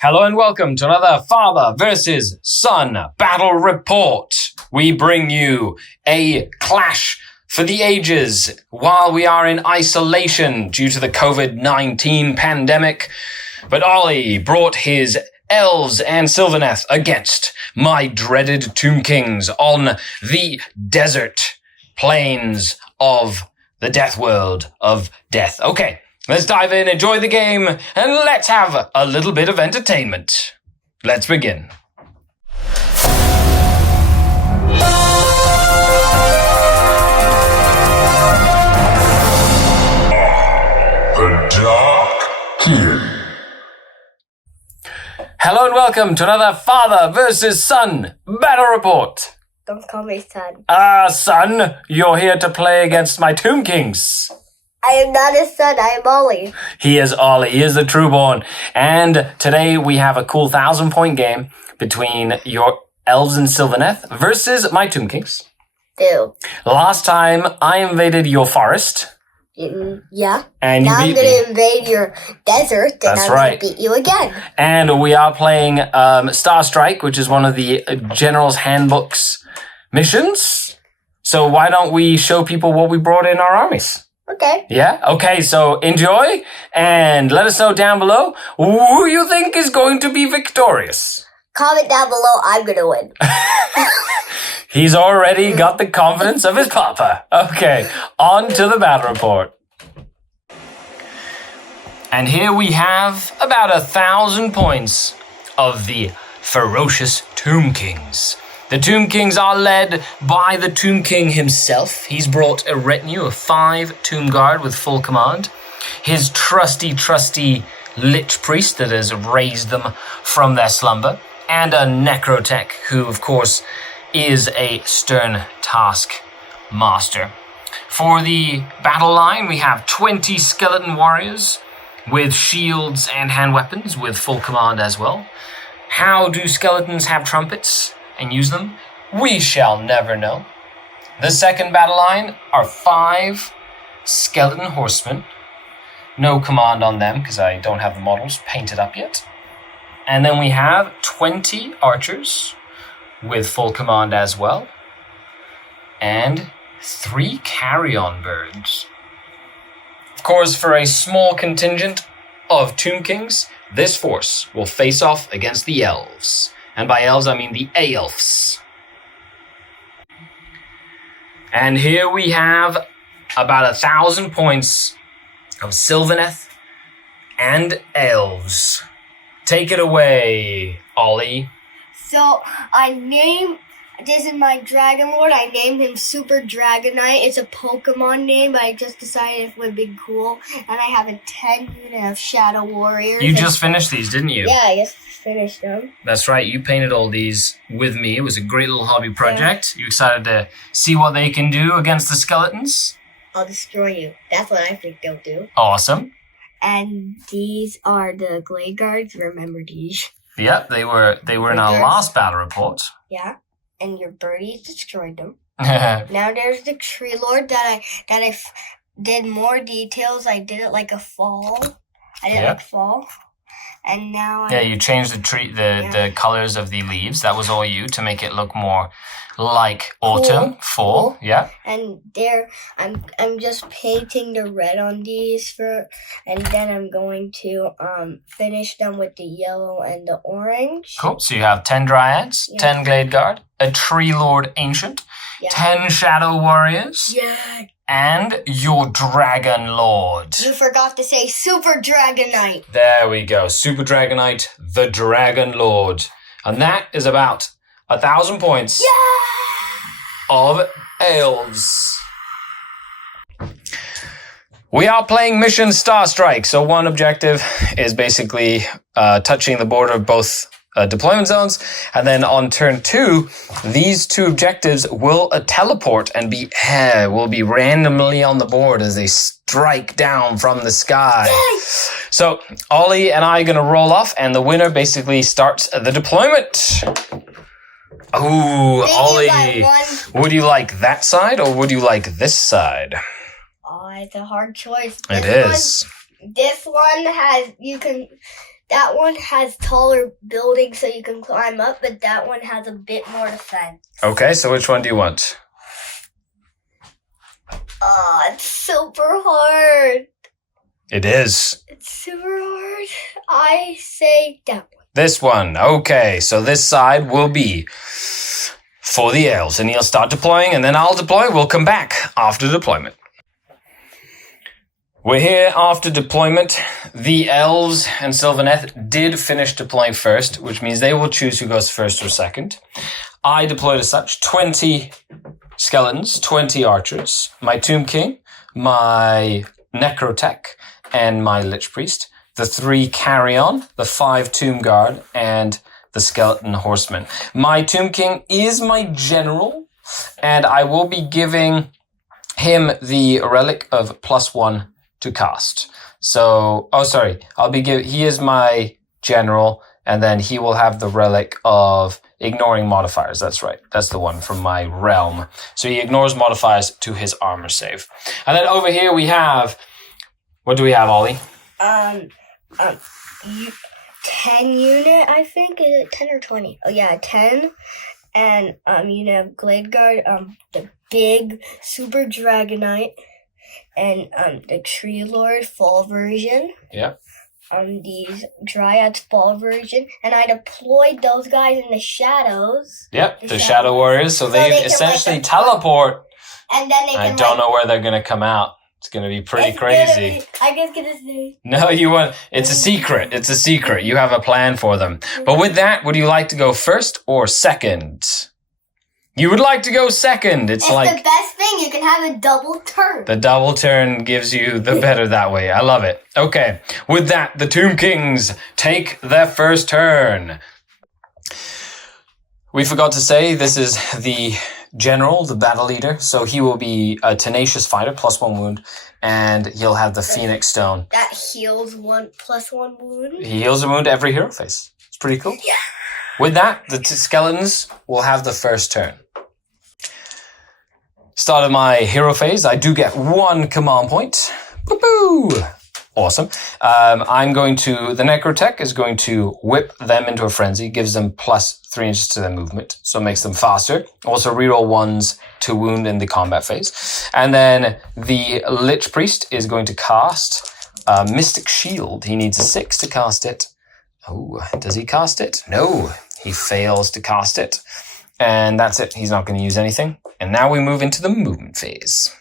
Hello and welcome to another Father versus Son battle report. We bring you a clash for the ages while we are in isolation due to the COVID-19 pandemic. But Ollie brought his Aelfs and Sylvaneth against my dreaded Tomb Kings on the desert plains of the death world of death. Okay. Let's dive in, enjoy the game, and let's have a little bit of entertainment. Let's begin. The Dark King. Hello and welcome to another Father versus Son battle report. Don't call me son. Son, you're here to play against my Tomb Kings. I am not his son, I am Ollie. He is Ollie, he is the trueborn. And today we have a cool 1,000-point game between your Aelfs and Sylvaneth versus my Tomb Kings. Ew. Last time I invaded your forest. Yeah. And you now beat I'm going me. to invade your desert, and That's I'm right. going to beat you again. And we are playing Star Strike, which is one of the General's Handbook's missions. So why don't we show people what we brought in our armies? Okay. Yeah? Okay, so enjoy, and let us know down below who you think is going to be victorious. Comment down below, I'm going to win. He's already got the confidence of his papa. Okay, on to the battle report. And here we have about 1,000 points of the ferocious Tomb Kings. The Tomb Kings are led by the Tomb King himself. He's brought a retinue of 5 Tomb Guard with full command. His trusty Lich Priest that has raised them from their slumber. And a Necrotech who, of course, is a stern task master. For the battle line, we have 20 skeleton warriors with shields and hand weapons with full command as well. How do skeletons have trumpets and use them? We shall never know. The second battle line are 5 skeleton horsemen. No command on them because I don't have the models painted up yet. And then we have 20 archers with full command as well. And 3 carrion birds. Of course, for a small contingent of Tomb Kings, this force will face off against the elves. And by elves, I mean the Aelfs. And here we have about 1,000 points of Sylvaneth and elves. Take it away, Ollie. So, this is my Dragon Lord. I named him Super Dragonite. It's a Pokemon name, but I just decided it would be cool. And I have a 10 unit of Shadow Warriors. You just finished these, didn't you? Yeah, I just finished them. That's right. You painted all these with me. It was a great little hobby project. Yeah. You excited to see what they can do against the skeletons? I'll destroy you. That's what I think they'll do. Awesome. And these are the Glade Guards. Remember these? Yep, they were in our last battle report. Yeah. And your birdies destroyed them. Now there's the Tree Lord that I did more details. I did it like a fall. I did like fall. And now you changed the colors of the leaves. That was all you to make it look more like autumn, fall. Yeah. And there, I'm just painting the red on these and then I'm going to finish them with the yellow and the orange. Cool. So you have 10 Dryads, 10 Glade Guard, a Tree Lord Ancient, 10 Shadow Warriors. Yeah. And your Dragon Lord. You forgot to say Super Dragonite. There we go. Super Dragonite, the Dragon Lord. And that is about 1,000 points of elves. We are playing Mission Star Strike. So one objective is basically touching the border of both deployment zones. And then on turn 2, these 2 objectives will teleport and will be randomly on the board as they strike down from the sky. Yay! So Ollie and I are going to roll off, and the winner basically starts the deployment. Ooh, Ollie, would you like that side or would you like this side? Oh, it's a hard choice. It is. This one has, That one has taller buildings so you can climb up, but that one has a bit more defense. Okay, so which one do you want? Oh, it's super hard. It is. It's super hard. I say that one. This one. Okay, so this side will be for the elves. And he'll start deploying, and then I'll deploy. We'll come back after deployment. We're here after deployment. The Elves and Sylvaneth did finish deploying first, which means they will choose who goes first or second. I deployed as such 20 skeletons, 20 archers, my Tomb King, my Necrotech, and my Lich Priest, the 3 Carrion, the 5 Tomb Guard, and the Skeleton Horseman. My Tomb King is my general, and I will be giving him the relic of +1 to cast. So, he is my general, and then he will have the relic of ignoring modifiers. That's right. That's the one from my realm. So he ignores modifiers to his armor save. And then over here we have, what do we have, Ollie? 10 unit, I think. Is it 10 or 20? Oh yeah, 10. And you have Glade Guard, the big Super Dragonite, and the Tree Lord Fall version. Yeah. These Dryads Fall version, and I deployed those guys in the shadows. Yep, the Shadow Warriors. So they essentially teleport. And then they can I don't know where they're gonna come out. It's gonna be pretty crazy. I guess gonna say. No, you want. It's a secret. It's a secret. You have a plan for them. But with that, would you like to go first or second? You would like to go second. It's like the best thing. You can have a double turn. The double turn gives you the better that way. I love it. Okay. With that, the Tomb Kings take their first turn. We forgot to say this is the general, the battle leader. So he will be a tenacious fighter, +1 wound, and he'll have the Phoenix Stone. That heals +1 wound. He heals a wound every hero phase. It's pretty cool. Yeah. With that, the skeletons will have the first turn. Start of my hero phase, I do get 1 command point. Boo-boo! Awesome. The Necrotech is going to whip them into a frenzy, gives them +3 inches to their movement, so it makes them faster. Also reroll 1s to wound in the combat phase. And then the Lich Priest is going to cast Mystic Shield. He needs a 6 to cast it. Oh, does he cast it? No, he fails to cast it. And that's it. He's not going to use anything. And now we move into the movement phase.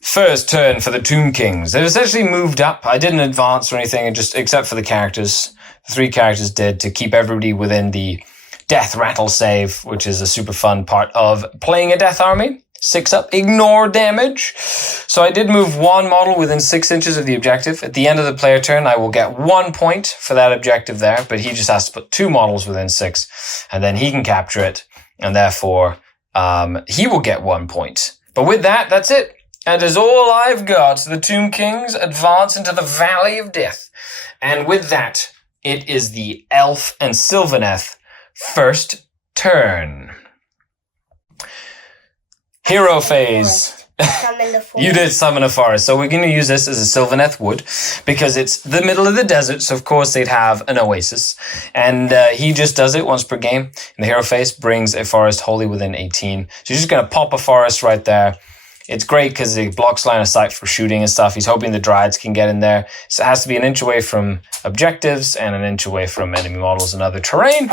First turn for the Tomb Kings. They've essentially moved up. I didn't advance or anything, except for the characters. The 3 characters did to keep everybody within the Death Rattle save, which is a super fun part of playing a Death Army. 6 up, ignore damage. So I did move 1 model within 6 inches of the objective. At the end of the player turn, I will get 1 point for that objective there, but he just has to put 2 models within 6, and then he can capture it, and therefore he will get 1 point. But with that, that's it. That is all I've got. The Tomb Kings advance into the Valley of Death. And with that, it is the Elf and Sylvaneth first turn. Hero phase. You did summon a forest. So we're going to use this as a Sylvaneth wood because it's the middle of the desert. So of course they'd have an oasis. And he just does it once per game. And the hero phase brings a forest wholly within 18. So you're just going to pop a forest right there. It's great because it blocks line of sight for shooting and stuff. He's hoping the Dryads can get in there. So it has to be an inch away from objectives and an inch away from enemy models and other terrain.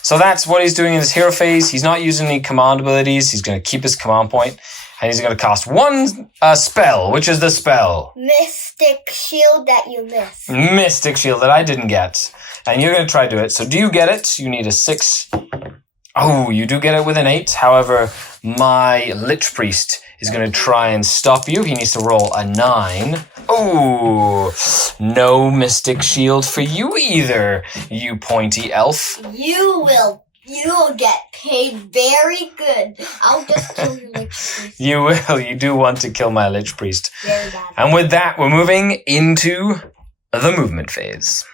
So that's what he's doing in his hero phase. He's not using any command abilities. He's going to keep his command point. And he's going to cast 1 spell. Which is the spell? Mystic Shield that you missed. Mystic Shield that I didn't get. And you're going to try to do it. So do you get it? You need a 6. Oh, you do get it with an 8. However, my Lich Priest is going to try and stop you. He needs to roll a 9. Oh, no Mystic Shield for you either, you pointy elf. You'll get paid very good. I'll just kill your Lich Priest. You will. You do want to kill my Lich Priest. Very bad. And with that, we're moving into the movement phase.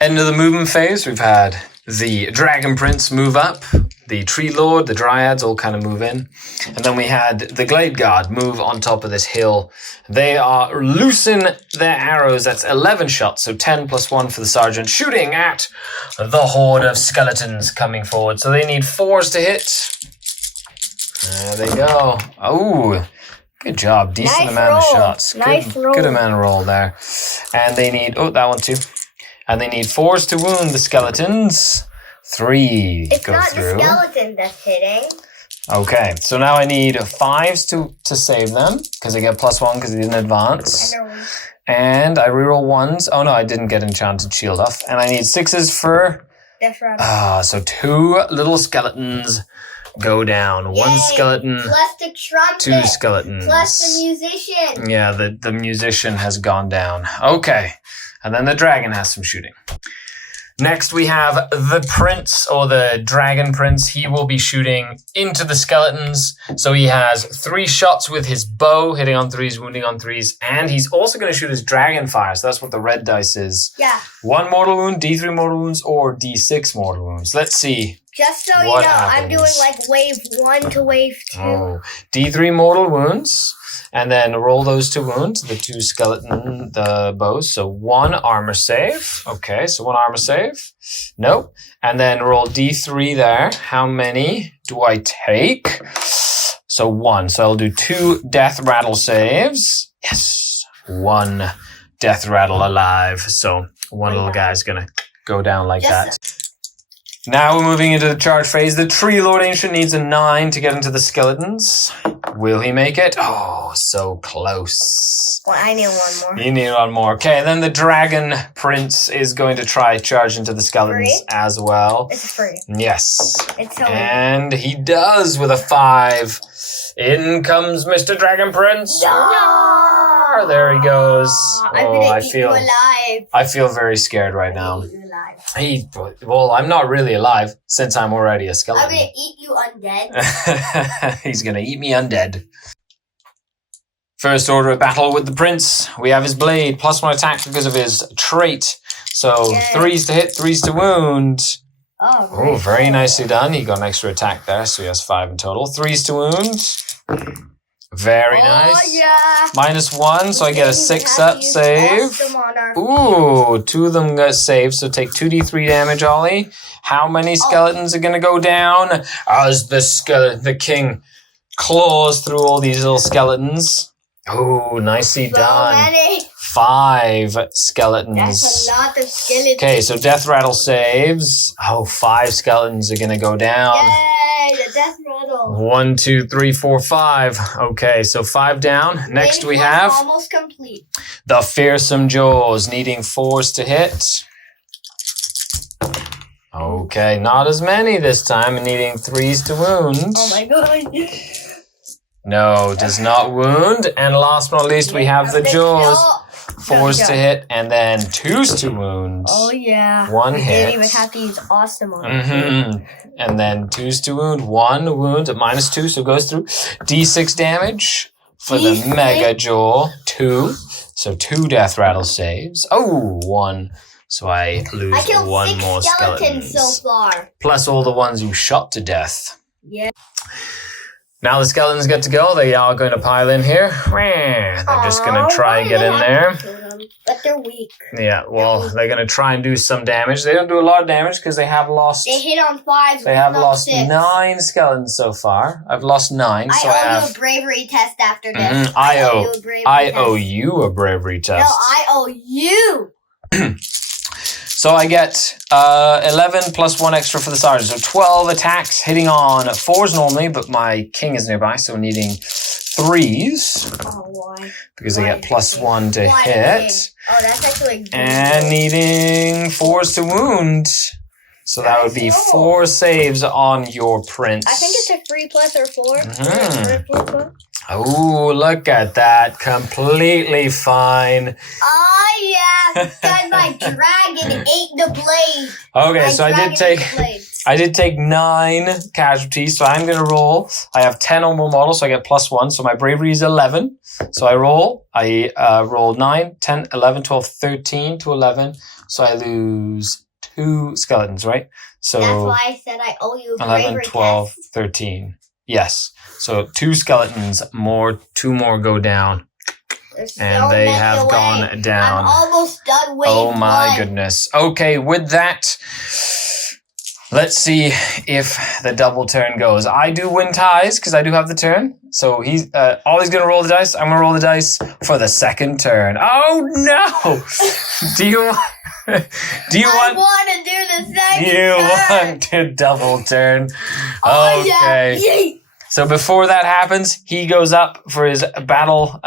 End of the movement phase. We've had the Dragon Prince move up. The Tree Lord, the Dryads all kind of move in. And then we had the Glade Guard move on top of this hill. They are loosen their arrows. That's 11 shots, so 10 plus 1 for the Sergeant, shooting at the horde of skeletons coming forward. So they need 4s to hit. There they go. Oh, good job. Decent amount of shots. Good amount of roll there. And they need, that one too. And they need 4s to wound the skeletons. 3 it's go not through. The skeleton that's hitting. Okay, so now I need 5s to save them, because I get +1 because they didn't advance. And I reroll 1s. Oh no, I didn't get enchanted shield off. And I need 6s for... so 2 little skeletons go down. Yay. 1 skeleton, plus the trumpet, 2 skeletons. Plus the musician. Yeah, the musician has gone down. Okay, and then the dragon has some shooting. Next, we have the prince, or the dragon prince. He will be shooting into the skeletons. So he has 3 shots with his bow, hitting on 3s, wounding on 3s. And he's also going to shoot his dragon fire. So that's what the red dice is. Yeah. 1 mortal wound, D3 mortal wounds, or D6 mortal wounds. Let's see. Just so you know, happens. I'm doing like wave 1 to wave 2. Oh, D3 mortal wounds. And then roll those to wound, the 2 skeleton, the bows. So 1 armor save. Okay, so 1 armor save. Nope. And then roll D3 there. How many do I take? So 1. So I'll do 2 death rattle saves. Yes. 1 death rattle alive. So one little guy's going to go down like that. Now we're moving into the charge phase. The Tree Lord Ancient needs a 9 to get into the skeletons. Will he make it? Oh, so close. Well, I need 1 more. You need 1 more. Okay, then the Dragon Prince is going to try charge into the skeletons as well. It's free. Yes. It's so and he does with a 5. In comes Mr. Dragon Prince. No! There he goes. I'm gonna eat you alive. I feel very scared right now. I'm not really alive since I'm already a skeleton. I'm gonna eat you undead. He's gonna eat me undead. First order of battle with the prince. We have his blade, +1 attack because of his trait. So 3s to hit, 3s to wound. Oh, very nicely done. He got an extra attack there, so he has 5 in total. 3s to wound. Very nice. Yeah. -1, so I get a 6-up save. Ooh, 2 of them got saved, so take 2d3 damage, Ollie. How many skeletons are going to go down as the king claws through all these little skeletons? Oh, nicely done. Many. 5 skeletons. That's a lot of skeletons. Okay, so death rattle saves. Oh, 5 skeletons are going to go down. Yay, the death rattle. 1, 2, 3, 4, 5. Okay, so 5 down. Next we have almost complete. The Fearsome Jaws, needing 4s to hit. Okay, not as many this time, needing 3s to wound. Oh my god. No, does not wound. And last but not least, we have the Jaws. 4s to hit, and then 2s to wound. Oh yeah. 1 hit. Didn't even have to use awesome on it. And then 2s to wound. 1 wound at -2, so it goes through. D6 damage for the Mega Jaw. 2. So 2 death rattle saves. Oh, 1. So I lose 1 more skeleton so far. Plus all the ones you shot to death. Yeah. Now the skeletons get to go. They are going to pile in here. They're just going to try and get in there. But they're weak. Yeah, well, they're going to try and do some damage. They don't do a lot of damage because they have lost... They hit on 5. They have lost 9 skeletons so far. I've lost 9, so I have... owe you a bravery test after this. I owe you a bravery test. No, I owe you. So I get 11 plus 1 extra for the sergeant. So 12 attacks, hitting on 4s normally, but my king is nearby, so needing 3s. Oh, why? Because I get +1 to hit. Oh, that's actually good. And needing 4s to wound. So that would be 4 saves on your prince. I think it's a 3 plus or 4. Oh, look at that. Completely fine. Oh, yeah. Because my dragon ate the blade. Okay, so I did take 9 casualties, so I'm going to roll. I have 10 or more models, so I get +1. So my bravery is 11. So I roll 9, 10, 11, 12, 13 to 11. So I lose 2 skeletons, right? So That's why I said I owe you a 11, bravery 12, test. 13. Yes. So 2 skeletons, 2 more go down. There's And so they many have away. gone down. I'm almost done wave Oh my 1. goodness. Okay, with that, let's see if the double turn goes. I do win ties because I do have the turn. So he's Ollie's gonna roll the dice. I'm gonna roll the dice for the second turn. Oh no! Do you I want to do the second you turn. want to double turn? Oh, Okay. yeah. Yay. So before that happens, he goes up for his battle,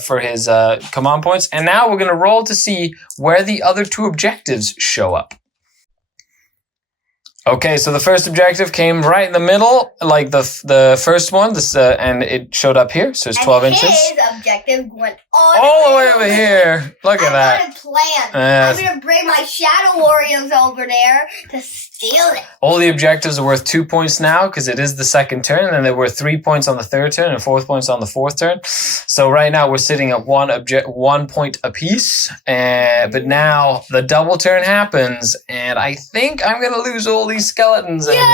for his command points. And now we're going to roll to see where the other 2 objectives show up. Okay, so the first objective came right in the middle, like the first one, and it showed up here. So it's 12 inches. His objective went All the way over here. Look at that. I got a plan. I'm going to bring my Shadow Warriors over there to steal it. All the objectives are worth 2 points now because it is the second turn, and there were 3 points on the third turn and 4 points on the fourth turn. So right now we're sitting at 1 point apiece. But now the double turn happens, and I think I'm going to lose all these skeletons over here.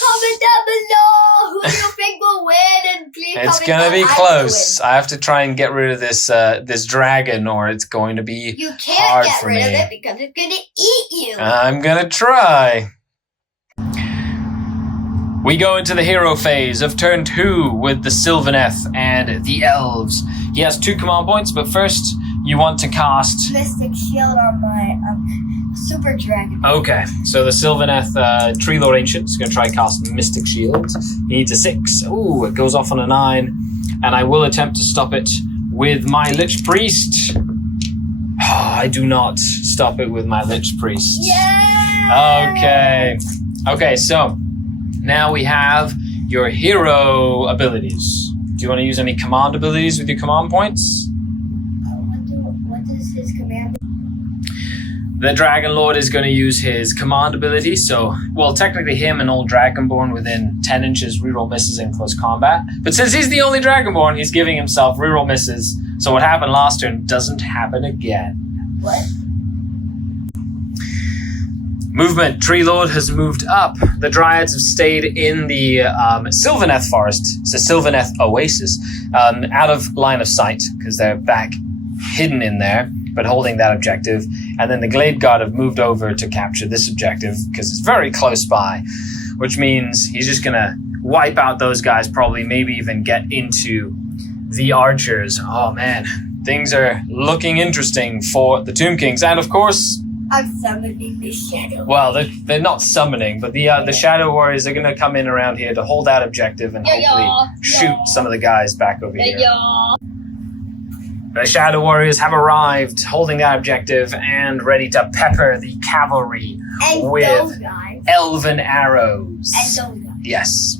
Comment down below who you think will win, and please It's comment gonna down be I will close. I have to try and get rid of this dragon, or it's going to be win. You hard can't get for rid of me. it because it's going to eat you. I'm gonna try. We go into the hero phase of turn 2 with the Sylvaneth and the Elves. He has 2 command points, but first you want to cast... Mystic Shield on my Super Dragon. Okay, so the Sylvaneth Tree Lord Ancient is going to try and cast Mystic Shield. He needs a 6. Ooh, it goes off on a 9. And I will attempt to stop it with my Lich Priest. Oh, I do not stop it with my Lich Priest. Yeah! Okay, so now we have your hero abilities. Do you want to use any command abilities with your command points? What does his command? The Dragon Lord is going to use his command ability. So, well, technically him and all Dragonborn within 10 inches reroll misses in close combat. But since he's the only Dragonborn, he's giving himself reroll misses. So what happened last turn doesn't happen again. What? Movement. Tree Lord has moved up. The Dryads have stayed in the Sylvaneth Forest. It's a Sylvaneth Oasis. Out of line of sight, because they're back hidden in there, but holding that objective. And then the Glade Guard have moved over to capture this objective, because it's very close by. Which means he's just going to wipe out those guys, probably, maybe even get into the archers. Oh, man. Things are looking interesting for the Tomb Kings. And, of course... I'm summoning the Shadow. Well, they're not summoning, but the Shadow Warriors are going to come in around here to hold that objective and hopefully shoot some of the guys back over here. The Shadow Warriors have arrived, holding that objective and ready to pepper the cavalry And with those guys. elven arrows. And those guys. Yes.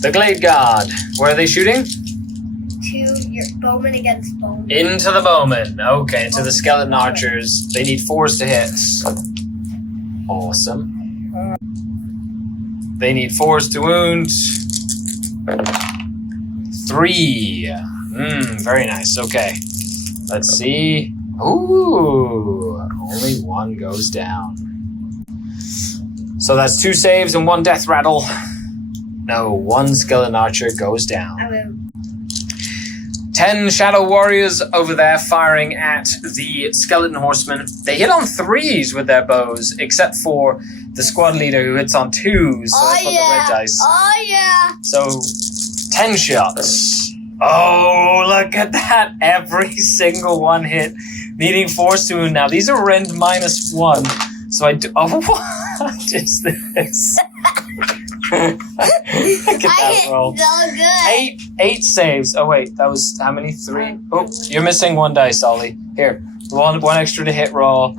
The Glade Guard. Where are they shooting? To your bowman against bowman. Into the bowmen. Okay, into the skeleton archers. They need 4s to hit. Awesome. They need 4s to wound. 3. Very nice. Okay. Let's see. Ooh. Only 1 goes down. So that's 2 saves and 1 death rattle. No, 1 skeleton archer goes down. I mean, 10 Shadow Warriors over there firing at the Skeleton Horsemen. They hit on 3s with their bows, except for the squad leader who hits on 2s. So that's got the red dice. Oh, yeah. So 10 shots. Oh, look at that. Every single one hit. Needing 4 soon. Now, these are rend -1. So I do... Oh, what is this? Look at that roll. So good. 8 saves. Oh wait, that was how many? 3. Oh, you're missing 1 dice, Ollie. Here, one extra to hit roll.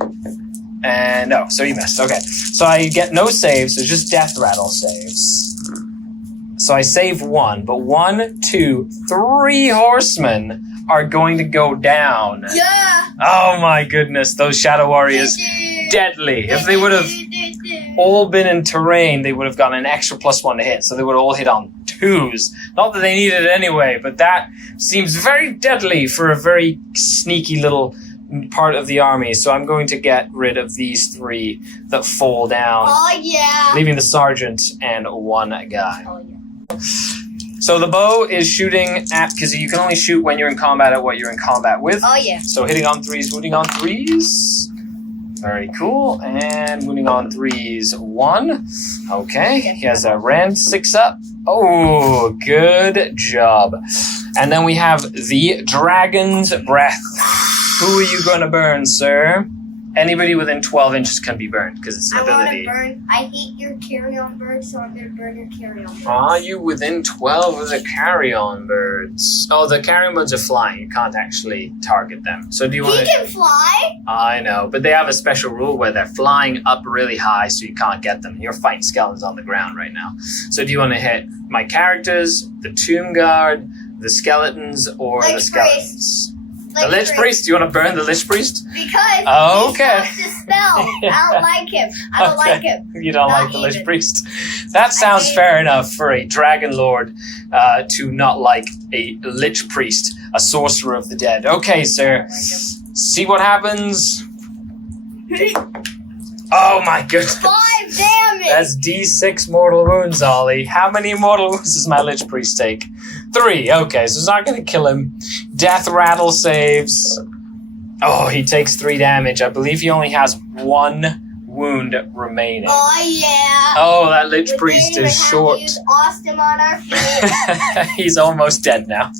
And no, so you missed. Okay, so I get no saves. So just death rattle saves. So I save 1, but 1, 2, 3 horsemen are going to go down. Yeah. Oh my goodness, those Shadow Warriors, deadly. If they would have all been in terrain, they would have gotten an extra +1 to hit, so they would all hit on 2s. Not that they needed it anyway, but that seems very deadly for a very sneaky little part of the army, so I'm going to get rid of these 3 that fall down, Oh, yeah. leaving the sergeant and 1 guy. Oh, yeah. So the bow is shooting at, because you can only shoot when you're in combat at what you're in combat with. Oh, yeah. So hitting on 3s, wounding on 3s. Very cool. And wounding on 3s, 1. Okay, he has a rend 6 up. Oh, good job. And then we have the Dragon's Breath. Who are you going to burn, sir? Anybody within 12 inches can be burned, because it's an ability. I hate your carry-on bird, so I'm going to burn your carry-on bird. Are you within 12 of the carry-on birds? Oh, the carry-on birds are flying. You can't actually target them. So do you want to... He can fly? I know, but they have a special rule where they're flying up really high, so you can't get them. You're fighting skeletons on the ground right now. So do you want to hit my characters, the Tomb Guard, the skeletons, or the skeletons? The Lich Priest? Do you want to burn the Lich Priest? Because okay. he stops the spell. I don't like him. I don't like him. You don't Not like the Lich even. Priest. That sounds fair enough for a Dragon Lord to not like a Lich Priest, a sorcerer of the dead. Okay, sir. See what happens. Oh my goodness. 5 damage. That's D6 mortal wounds, Ollie. How many mortal wounds does my Lich Priest take? 3. Okay, so it's not going to kill him. Death rattle saves. Oh, he takes 3 damage. I believe he only has 1 wound remaining. Oh, yeah. Oh, that Lich Priest is short. Use Austin on our feet. He's almost dead now.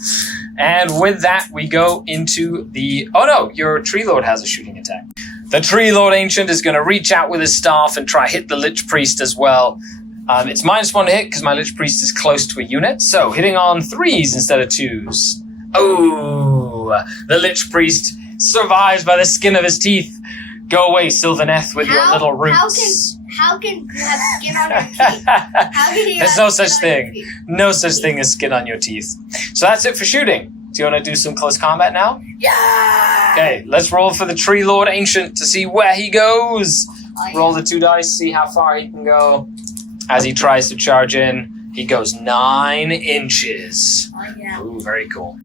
And with that, we go into the... Oh no, your Tree Lord has a shooting attack. The Tree Lord Ancient is going to reach out with his staff and try hit the Lich Priest as well. It's -1 to hit because my Lich Priest is close to a unit. So hitting on 3s instead of 2s. Oh, the Lich Priest survives by the skin of his teeth. Go away, Sylvaneth, with your little roots. How can you have skin on your teeth? How can you There's have no skin such on your thing. teeth? No such thing as skin on your teeth. So that's it for shooting. Do you want to do some close combat now? Yeah. Okay, let's roll for the Tree Lord Ancient to see where he goes. Oh, yeah. Roll the 2 dice, see how far he can go. As he tries to charge in, he goes 9 inches. Oh, yeah. Ooh, very cool.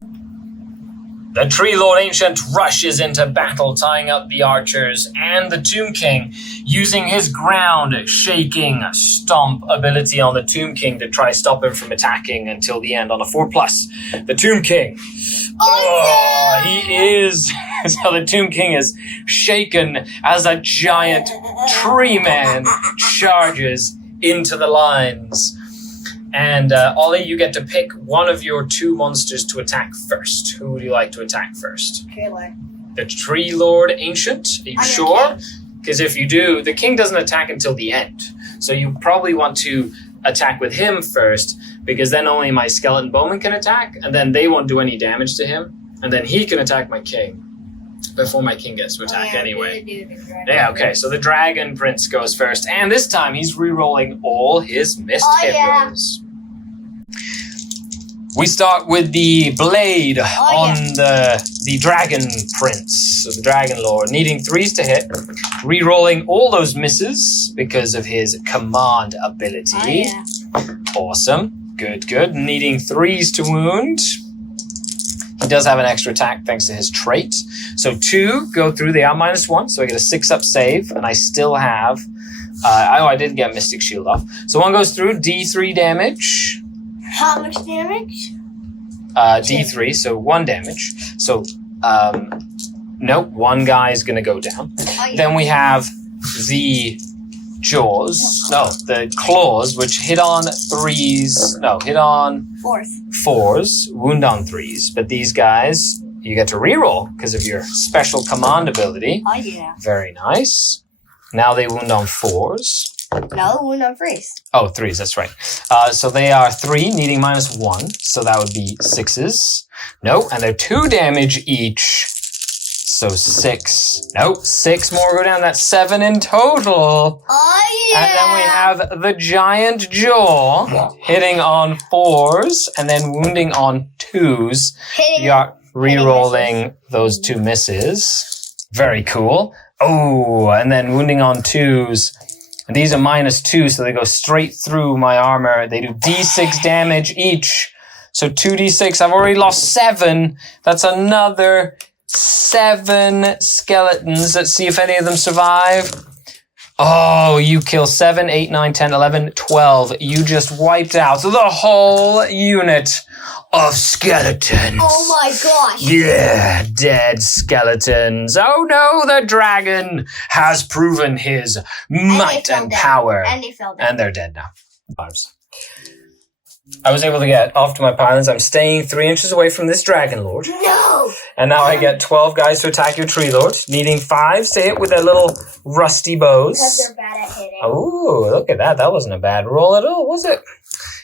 The Tree Lord Ancient rushes into battle, tying up the archers and the Tomb King, using his ground-shaking stomp ability on the Tomb King to try stop him from attacking until the end on a 4+. The Tomb King. Oh, he is. So the Tomb King is shaken as a giant tree man charges into the lines. And Ollie, you get to pick one of your 2 monsters to attack first. Who would you like to attack first? The Tree Lord Ancient? Are you sure? Because if you do, the king doesn't attack until the end. So you probably want to attack with him first, because then only my skeleton bowman can attack, and then they won't do any damage to him, and then he can attack my king before my king gets to attack anyway. Yeah, okay, so the Dragon Prince goes first, and this time he's re-rolling all his missed hit rolls. We start with the blade on the Dragon Prince, so the Dragon Lord, needing 3s to hit, re-rolling all those misses because of his command ability. Awesome, good. Needing 3s to wound. He does have an extra attack thanks to his trait. So 2 go through, they are -1, so I get a 6-up save, and I still have... I did get Mystic Shield off. So 1 goes through, D3 damage. How much damage? D3, so 1 damage. So, nope, 1 guy is going to go down. Then we have the jaws, the claws, which hit on 3s, hit on 4s, wound on 3s. But these guys, you get to reroll because of your special command ability. Oh, yeah. Very nice. Now they wound on 4s. No, wound on 3s. Oh, 3s, that's right. So they are 3, needing -1. So that would be 6s. No, and they're 2 damage each. So 6. Nope, 6 more go down. That's 7 in total. Oh, yeah. And then we have the giant jaw hitting on 4s and then wounding on 2s. You are re-rolling those 2 misses. Very cool. Oh, and then wounding on 2s. And these are -2, so they go straight through my armor. They do D6 damage each. So 2d6. I've already lost 7. That's another 7 skeletons. Let's see if any of them survive. Oh, you kill 7, 8, 9, 10, 11, 12. You just wiped out the whole unit of skeletons. Oh my gosh. Yeah, dead skeletons. Oh no, the dragon has proven his might and power. And they fell down. And they're dead now. I was able to get off to my pylons. I'm staying 3 inches away from this dragon lord. No! And now I get 12 guys to attack your tree lord, needing 5s to hit with their little rusty bows. Because they're bad at hitting. Oh, look at that. That wasn't a bad roll at all, was it?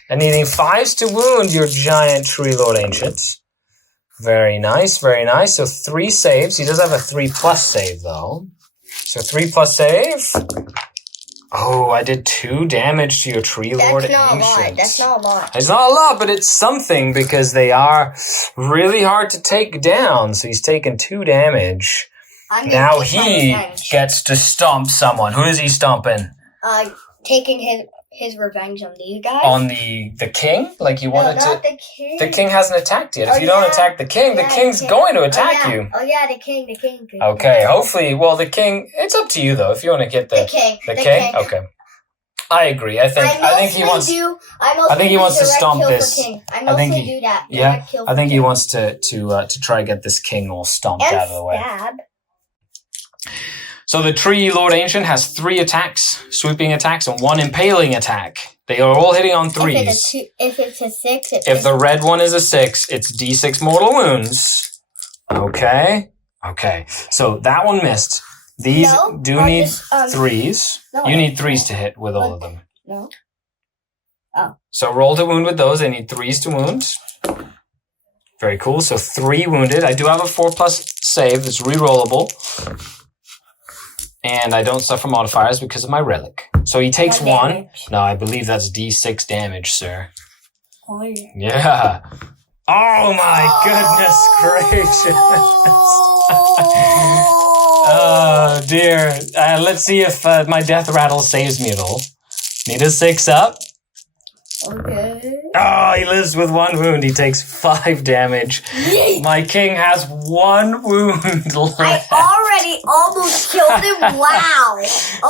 And needing 5s to wound your giant tree lord ancient. Very nice, very nice. So 3 saves. He does have a 3+ save, though. So 3+ save. Oh, I did 2 damage to your tree lord ancient. That's not a lot. That's not a lot. It's not a lot, but it's something because they are really hard to take down. So he's taken 2 damage. Now he gets to stomp someone. Who is he stomping? Taking his revenge on these guys. On the king? Like you wanted to? Not the king. The king hasn't attacked yet. If you don't attack the king, the king's going to attack you. Oh yeah, the king. Okay, hopefully, well, the king, it's up to you though, if you want to get the king. The king? Okay. I agree. I think he wants to stomp this. I think do that. Yeah. I think he wants to try to get this king all stomped out of the way. Stab. So the tree lord ancient has 3 attacks, swooping attacks, and 1 impaling attack. They are all hitting on 3s. If it's a 6, if the red one is a 6, it's D6 mortal wounds. Okay. So that one missed. These need 3s. No, you need 3s to hit with all of them. No. Oh. So roll to wound with those. They need 3s to wound. Very cool. So 3 wounded. I do have a 4+ save that's rerollable. And I don't suffer modifiers because of my relic. So he takes 1. No, I believe that's D6 damage, sir. Oh, yeah. Yeah. Oh my goodness gracious. Oh dear. Let's see if my death rattle saves me at all. Need a 6 up. Okay. Oh, he lives with 1 wound. He takes 5 damage. Yeet. My king has 1 wound left. I already almost killed him. Wow.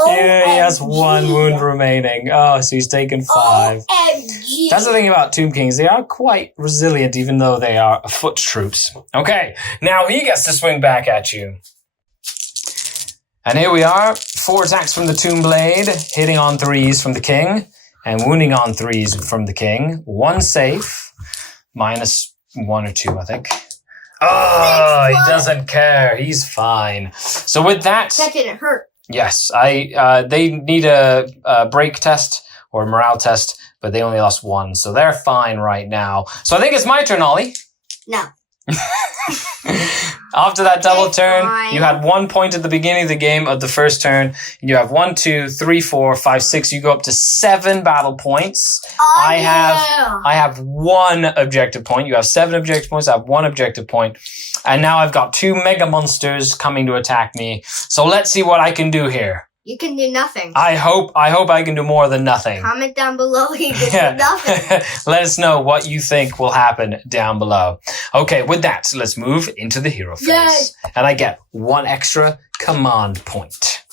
Yeah, he has 1 wound remaining. Oh, so he's taken 5. OMG. That's the thing about Tomb Kings. They are quite resilient, even though they are foot troops. Okay, now he gets to swing back at you. And here we are. 4 attacks from the Tomb Blade, hitting on 3s from the king. And wounding on 3s from the king. 1 safe. -1 or 2, I think. Oh, he doesn't care. He's fine. So with that... That didn't hurt. Yes. They need a break test or a morale test, but they only lost 1. So they're fine right now. So I think it's my turn, Ollie. No. After that double turn, fine. you had 1 point at the beginning of the game of the first turn. You have 1, 2, 3, 4, 5, 6. You go up to 7 battle points. Oh, I have 1 objective point. You have 7 objective points. I have 1 objective point. And now I've got 2 mega monsters coming to attack me. So let's see what I can do here. You can do nothing. I hope I can do more than nothing. Comment down below. You can do nothing. Let us know what you think will happen down below. Okay, with that, let's move into the hero phase. Yay. And I get 1 extra command point.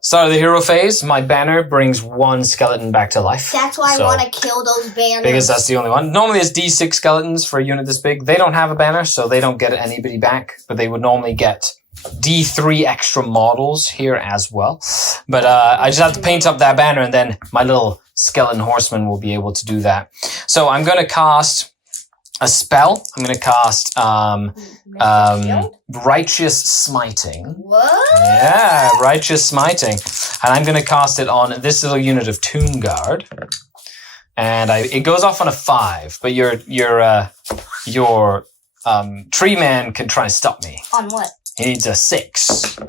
Start of the hero phase, my banner brings 1 skeleton back to life. That's why I want to kill those banners. Because that's the only one. Normally it's D6 skeletons for a unit this big. They don't have a banner, so they don't get anybody back. But they would normally get D3 extra models here as well. But I just have to paint up that banner, and then my little skeleton horseman will be able to do that. So I'm going to cast a spell. I'm going to cast Righteous Smiting. What? Yeah, Righteous Smiting. And I'm going to cast it on this little unit of Tomb Guard. And it goes off on a 5, but your tree man can try and stop me. On what? He needs a 6.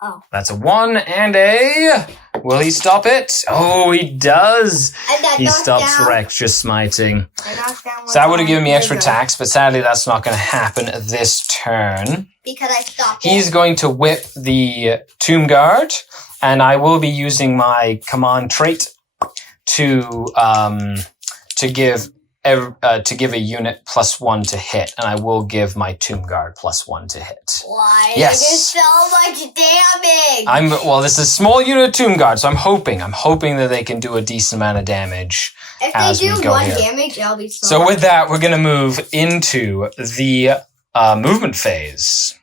Oh. That's a 1 and a... Will he stop it? Oh, he does. He stops Righteous Smiting. So that would have given me extra attacks, but sadly that's not going to happen this turn. Because I stopped He's going to whip the Tomb Guard, and I will be using my command trait to give to give a unit +1 to hit, and I will give my Tomb Guard +1 to hit. Why? Yes. They do so much damage. Well, this is a small unit Tomb Guard, so I'm hoping that they can do a decent amount of damage. If they do 1 damage, I'll be so. So with that, we're gonna move into the movement phase.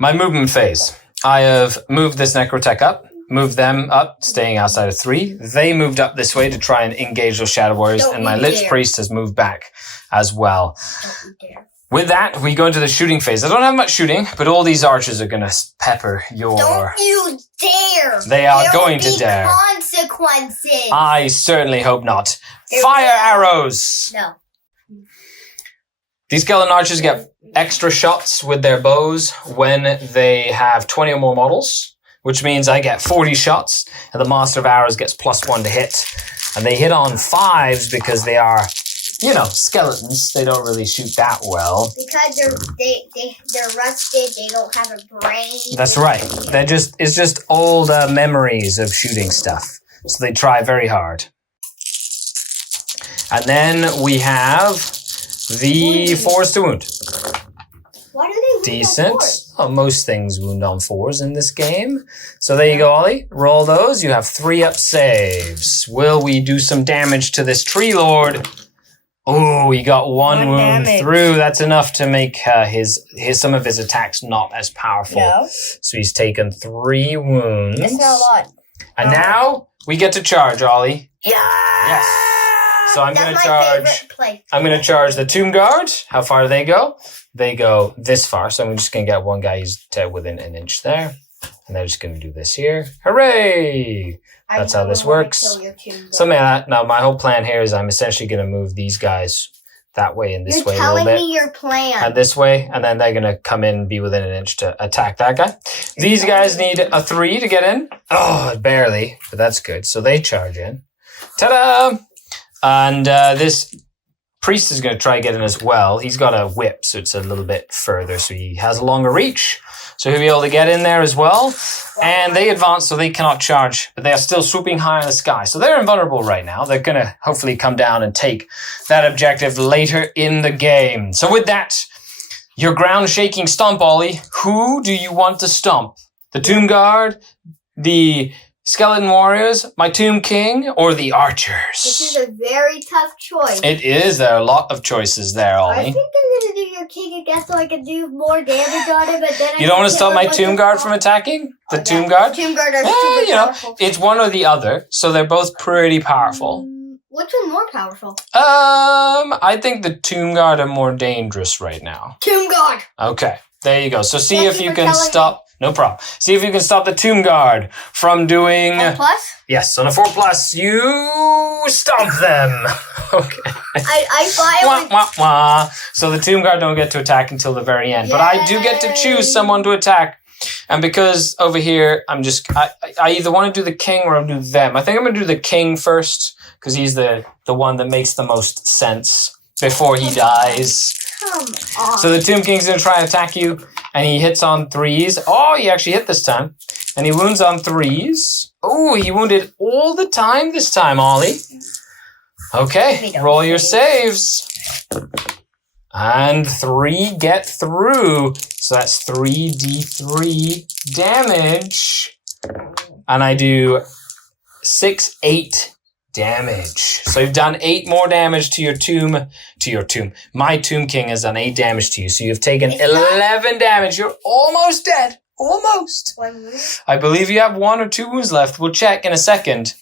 My movement phase. I have moved this Necrotech up. Move them up, staying outside of 3. They moved up this way to try and engage those Shadow Warriors, and my Lich Priest has moved back as well. Don't you dare. With that, we go into the shooting phase. I don't have much shooting, but all these archers are going to pepper your... Don't you dare! They are going to dare. Consequences! I certainly hope not. Fire arrows! No. These skeleton archers get extra shots with their bows when they have 20 or more models, which means I get 40 shots, and the Master of Arrows gets +1 to hit. And they hit on 5s because they are, skeletons. They don't really shoot that well. Because they're rusted, they don't have a brain. That's right. It's just old memories of shooting stuff. So they try very hard. And then we have the 4s to wound. Why do they wound Decent. on 4s? Well, most things wound on 4s in this game. So there you go, Ollie. Roll those. You have 3 up saves. Will we do some damage to this Tree Lord? Oh, he got 1 wound damage. through. That's enough to make some of his attacks not as powerful. No. So he's taken 3 wounds. That's not a lot. And now we get to charge, Ollie. Yeah. Yes. So I'm going to charge. Favorite place. I'm going to charge the Tomb Guard. How far do they go? They go this far. So I'm just going to get one guy who's within an inch there. And they're just going to do this here. Hooray! That's how this works. Something like that. Now, my whole plan here is I'm essentially going to move these guys that way and this way a little bit. You're telling me your plan. And this way. And then they're going to come in and be within an inch to attack that guy. These guys need a 3 to get in. Oh, barely. But that's good. So they charge in. Ta-da! And this priest is going to try to get in as well. He's got a whip, so it's a little bit further, so he has a longer reach. So he'll be able to get in there as well. And they advance, so they cannot charge, but they are still swooping high in the sky. So they're invulnerable right now. They're going to hopefully come down and take that objective later in the game. So with that, your ground-shaking stomp, Ollie, who do you want to stomp? The Tomb Guard, the Skeleton Warriors, my Tomb King, or the Archers? This is a very tough choice. It is. There are a lot of choices there, Ollie. I think I'm going to do your King again so I can do more damage on it, but then You don't want to stop my Tomb Guard from attacking? The Tomb Guard? Tomb Guard are super powerful. It's one or the other, so they're both pretty powerful. Which one's more powerful? I think the Tomb Guard are more dangerous right now. Tomb Guard! Okay, there you go. So see Thank if you you for can telling stop... No problem. See if you can stop the Tomb Guard from doing... 4+? Yes, on a 4+, you stomp them. Okay. I thought Wah, it was... wah, wah. So the Tomb Guard don't get to attack until the very end. But I do get to choose someone to attack. And because over here, I either want to do the King or I'll do them. I think I'm going to do the King first, because he's the one that makes the most sense before he dies. Come on. So the Tomb King's going to try and attack you, and he hits on 3s. Oh, he actually hit this time. And he wounds on 3s. Oh, he wounded all the time this time, Ollie. Okay, roll your saves. And 3 get through. So that's 3d3 damage. And I do 8 damage. So you've done 8 more damage to your tomb. My Tomb King has done 8 damage to you. So you've taken 11 damage. You're almost dead. Almost. I believe you have 1 or 2 wounds left. We'll check in a second.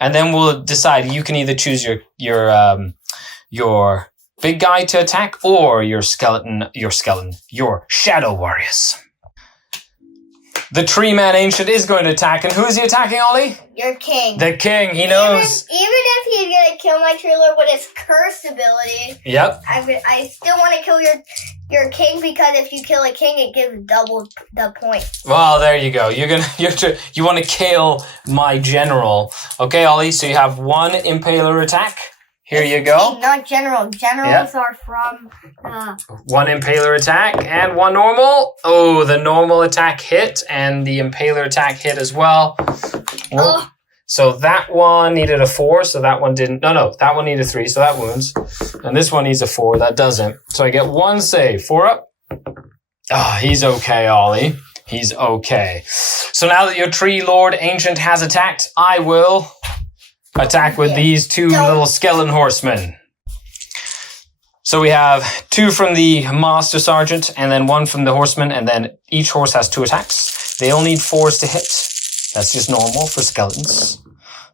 And then we'll decide. You can either choose your big guy to attack or your Shadow Warriors. The Tree Man Ancient is going to attack. And who is he attacking, Ollie? Your King. The King. He knows. Even if he's going to kill my Tree Lord with his curse ability. Yep. I still want to kill your King, because if you kill a King, it gives double the points. Well, there you go. You want to kill my General. Okay, Ollie. So you have 1 Impaler attack. Here you go. King, not General. Generals are from... 1 Impaler attack and 1 normal. Oh, the normal attack hit and the Impaler attack hit as well. Oh. So that one needed a 4, so that one didn't. No, that one needed 3, so that wounds. And this one needs a 4, that doesn't. So I get 1 save. 4 up. He's okay, Ollie. He's okay. So now that your Tree Lord Ancient has attacked, I will attack with these 2 little skeleton horsemen. So we have 2 from the Master Sergeant, and then 1 from the horseman, and then each horse has 2 attacks. They all need 4s to hit. That's just normal for skeletons.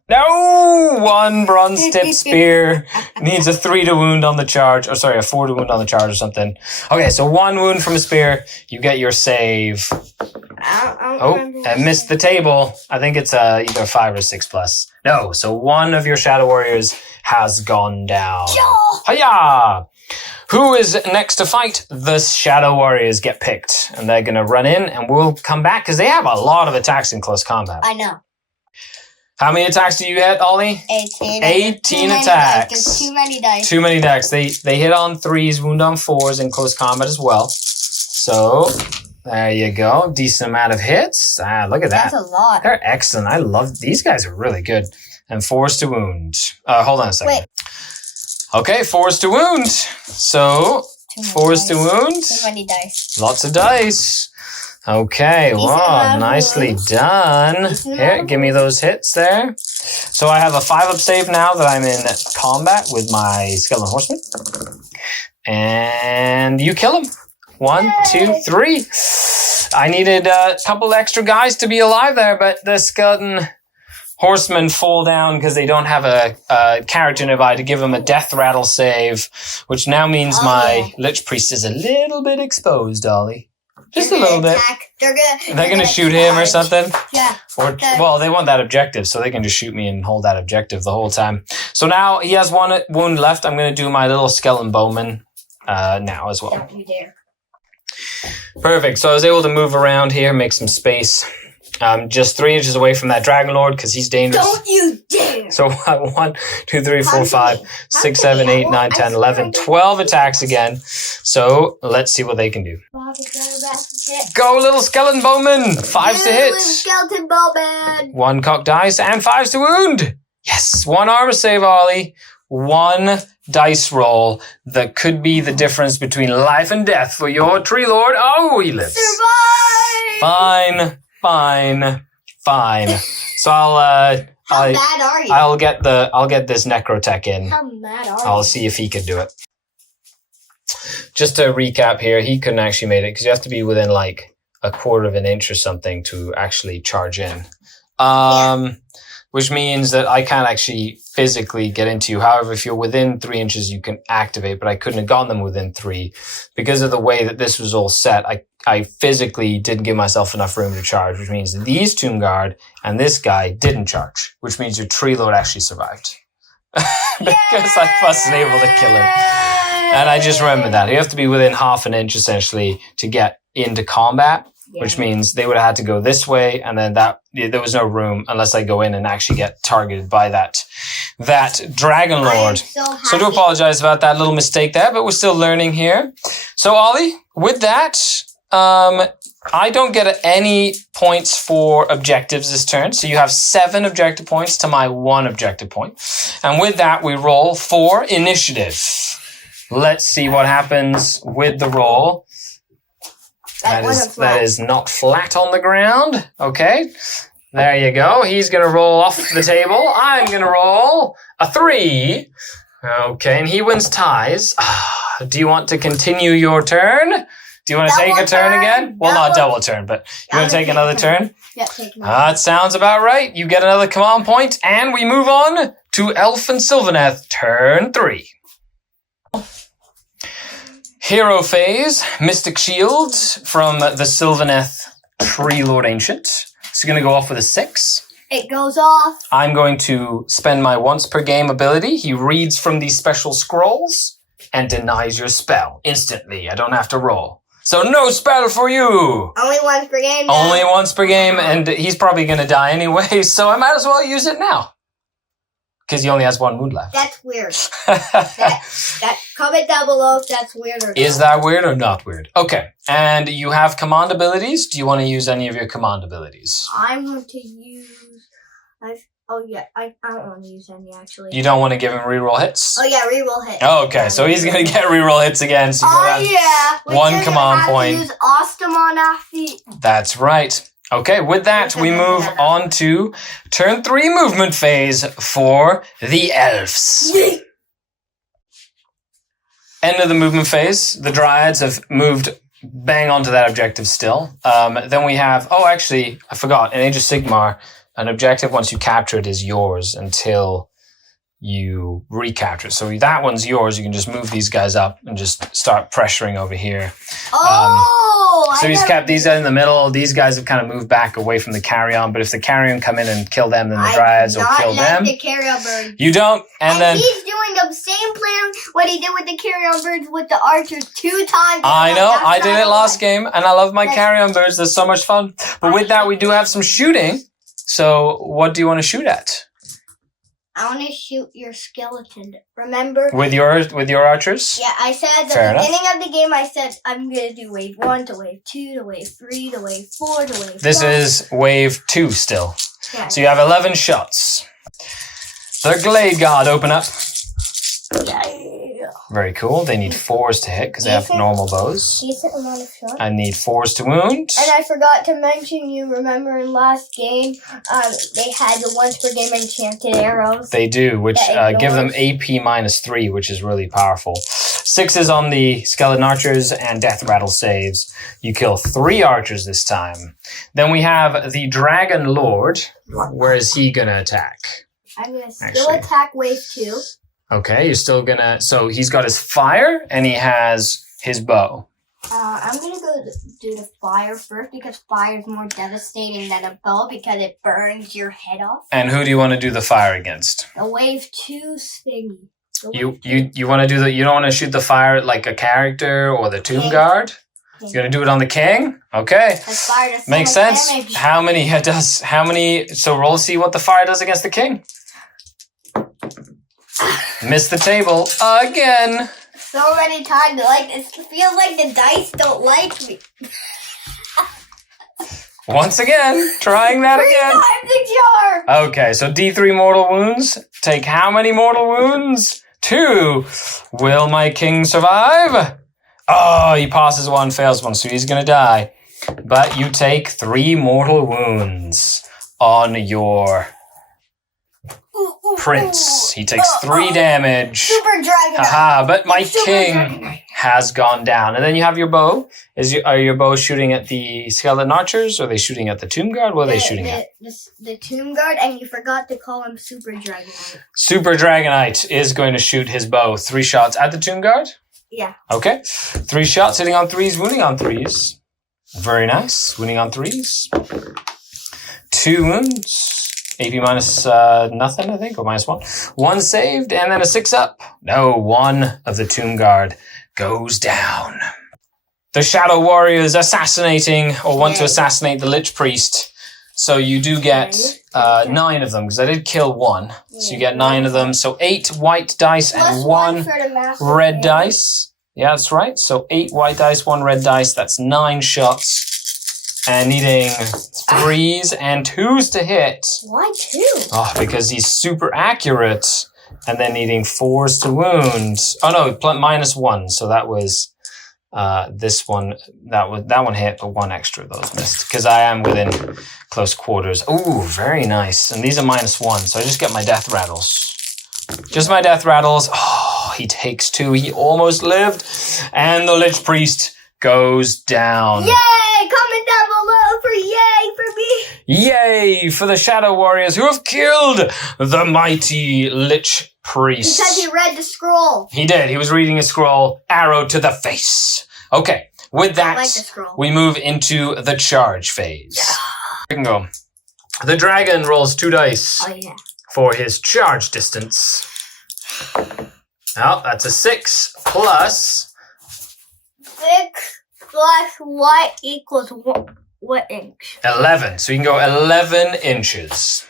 No! 1 bronze-tipped spear. Needs a 3 to wound on the charge. Or sorry, a 4 to wound on the charge or something. Okay, so 1 wound from a spear. You get your save. I missed the table. I think it's either 5 or 6 plus. No, so 1 of your Shadow Warriors has gone down. Hiya! Who is next to fight? The Shadow Warriors get picked. And they're going to run in, and we'll come back, because they have a lot of attacks in close combat. I know. How many attacks do you get, Ollie? 18. 18 attacks. There's too many dice. Too many dice. They hit on 3s, wound on 4s in close combat as well. So, there you go. Decent amount of hits. Look at that. That's a lot. They're excellent. I love these guys are really good. And 4s to wound. Hold on a second. Wait. Okay, 4s to wound. So, 4s to wound. Too many dice. Lots of dice. Okay, wow, nicely done. Here, give me those hits there. So I have a 5-up save now that I'm in combat with my skeleton horseman. And you kill him. 1, 2, 3. I needed a couple extra guys to be alive there, but the skeleton horsemen fall down because they don't have a character nearby to give them a death rattle save, which now means my Lich Priest is a little bit exposed, Ollie. Just a little bit. They're gonna shoot him or something? Yeah. Well, they want that objective, so they can just shoot me and hold that objective the whole time. So now he has 1 wound left. I'm gonna do my little skeleton bowman now as well. Don't you dare. Perfect. So I was able to move around here, make some space. Just 3 inches away from that Dragon Lord because he's dangerous. Don't you dare! So 1, 2, 3, 4, 5, 6, 7, 8, 9, 10, 11, 12 attacks again. So let's see what they can do. Go, little skeleton bowman! 5s to hit. Skeleton bowman! 1 cocked dice and 5s to wound. Yes, 1 armor save, Ollie. 1 dice roll that could be the difference between life and death for your Tree Lord. Oh, he lives. Survive! Fine. So How mad are you? I'll get this Necrotech in. How mad are you? I'll see if he can do it. Just to recap here, he couldn't actually make it because you have to be within like a quarter of an inch or something to actually charge in. Which means that I can't actually physically get into you. However, if you're within 3 inches, you can activate, but I couldn't have gotten them within 3. Because of the way that this was all set, I physically didn't give myself enough room to charge, which means these Tomb Guard and this guy didn't charge, which means your Tree Lord actually survived. Because I wasn't able to kill him. And I just remembered that. You have to be within half an inch, essentially, to get into combat. Yeah. Which means they would have had to go this way, and then there was no room unless I go in and actually get targeted by that Dragon Lord. So I do apologize about that little mistake there, but we're still learning here. So Ollie, with that, I don't get any points for objectives this turn. So you have 7 objective points to my 1 objective point. And with that, we roll for initiative. Let's see what happens with the roll. That is not flat on the ground. Okay. There you go. He's going to roll off the table. I'm going to roll a 3. Okay. And he wins ties. Do you want to continue your turn? Do you want to take a turn again? Well, not double turn, but you want to take another turn? Yeah, take another. That sounds about right. You get another command point, and we move on to Aelfs and Sylvaneth, turn 3. Hero phase, Mystic Shield from the Sylvaneth Tree Lord Ancient. It's going to go off with a 6. It goes off. I'm going to spend my once per game ability. He reads from these special scrolls and denies your spell instantly. I don't have to roll. So no spell for you. Only once per game. Though. Only once per game, and he's probably going to die anyway, so I might as well use it now. Because he only has 1 wound left. That's weird. that comment down below if that's weird or not. Is that weird or not weird? Okay. And you have command abilities. Do you want to use any of your command abilities? I want to use... Oh, yeah. I don't want to use any, actually. You don't want to give him reroll hits? Oh, yeah, reroll hits. Oh, okay, so he's going to get reroll hits again. So yeah. One command point. Use Ostamon after. That's right. Okay, with that, we move on to turn 3 movement phase for the elves. End of the movement phase. The dryads have moved bang onto that objective still. Then we have... Oh, actually, I forgot. In Age of Sigmar, an objective, once you capture it, is yours until you recapture it. So that one's yours. You can just move these guys up and just start pressuring over here. So he's kept these guys in the middle. These guys have kind of moved back away from the carrion. But if the carrion come in and kill them, then the dryads will kill them. The carrion bird. You don't. And then he's doing the same plan what he did with the carrion birds with the archers 2 times. I know. I did it last game, and I love my carrion birds. They're so much fun. But with that, we do have some shooting. So what do you want to shoot at? I want to shoot your skeleton. Remember? With your archers? Yeah, I said at the beginning of the game, I said I'm going to do wave 1 to wave 2 to wave 3 to wave 4 to wave 5. This is wave 2 still. Yeah. So you have 11 shots. The Glade Guard open up. Yeah. Very cool. They need 4s to hit because they have normal bows. Decent amount of shots. I need 4s to wound. And I forgot to mention, you remember in last game, they had the once per game enchanted arrows. They do, which give them AP -3, which is really powerful. 6s on the skeleton archers and death rattle saves. You kill 3 archers this time. Then we have the Dragon Lord. Where is he going to attack? I'm going to still attack wave 2. Okay, you're still gonna... So he's got his fire, and he has his bow. I'm gonna go do the fire first, because fire is more devastating than a bow, because it burns your head off. And who do you want to do the fire against? The wave 2 thingy. You want to do the... You don't want to shoot the fire at, like, a character or the tomb guard? You're gonna do it on the king? Okay. Fire does Makes so much sense. damage. How many... So roll to see what the fire does against the king. Missed the table again. So many times, like, it feels like the dice don't like me. Once again, trying that 3 again. times the charm. Okay, so D3 mortal wounds. Take how many mortal wounds? 2. Will my king survive? Oh, he passes 1, fails 1, so he's gonna die. But you take 3 mortal wounds on your... Prince. He takes 3 damage. Super dragon. Haha, but my king has gone down. And then you have your bow. Are your bows shooting at the skeleton archers, or are they shooting at the tomb guard? What are they shooting at? The tomb guard, and you forgot to call him Super Dragonite. Super Dragonite is going to shoot his bow. 3 shots at the tomb guard? Yeah. Okay. 3 shots, hitting on 3s, wounding on 3s. Very nice. Wounding on 3s. 2 wounds. AP minus nothing, I think, or -1. 1 saved, and then a 6 up. No, 1 of the tomb guard goes down. The Shadow Warriors assassinating, or want to assassinate the Lich Priest. So you do get 9 of them, because I did kill 1. So you get 9 of them. So 8 white dice and 1 red dice. Yeah, that's right. So 8 white dice, 1 red dice. That's 9 shots. And needing 3s and 2s to hit. Why 2? Oh, because he's super accurate. And then needing 4s to wound. Oh no, -1. So that was this one. That one hit, but 1 extra of those missed. Because I am within close quarters. Ooh, very nice. And these are -1, so I just get my death rattles. Just my death rattles. Oh, he takes 2. He almost lived. And the Lich Priest goes down. Yay! Comment down below for yay for me. Yay for the Shadow Warriors who have killed the mighty Lich Priest. Because he read the scroll. He did. He was reading a scroll. Arrow to the face. Okay. With that, we move into the charge phase. Yeah. We can go. The dragon rolls 2 dice for his charge distance. Now, that's a 6 plus... 6 plus what equals what inch? 11. So you can go 11 inches.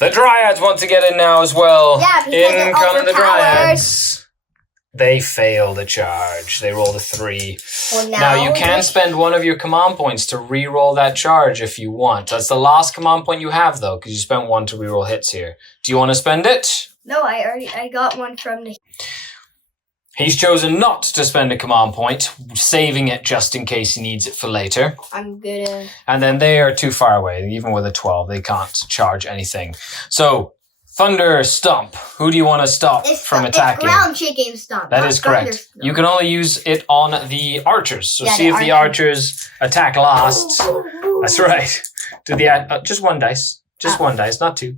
The Dryads want to get in now as well. Yeah, because in come the Dryads. They fail the charge. They rolled a 3. Well, Now you can spend one of your command points to re-roll that charge if you want. That's the last command point you have, though, because you spent one to re-roll hits here. Do you want to spend it? No, I got one from the... He's chosen not to spend a command point, saving it just in case he needs it for later. I'm gonna... And then they are too far away. Even with a 12, they can't charge anything. So, Thunder Stomp. Who do you want to stop from attacking? It's ground shaking stomp. That is correct. You can only use it on the archers. So see if the archers attack last. That's right. Do the just one dice. Just one dice, not 2.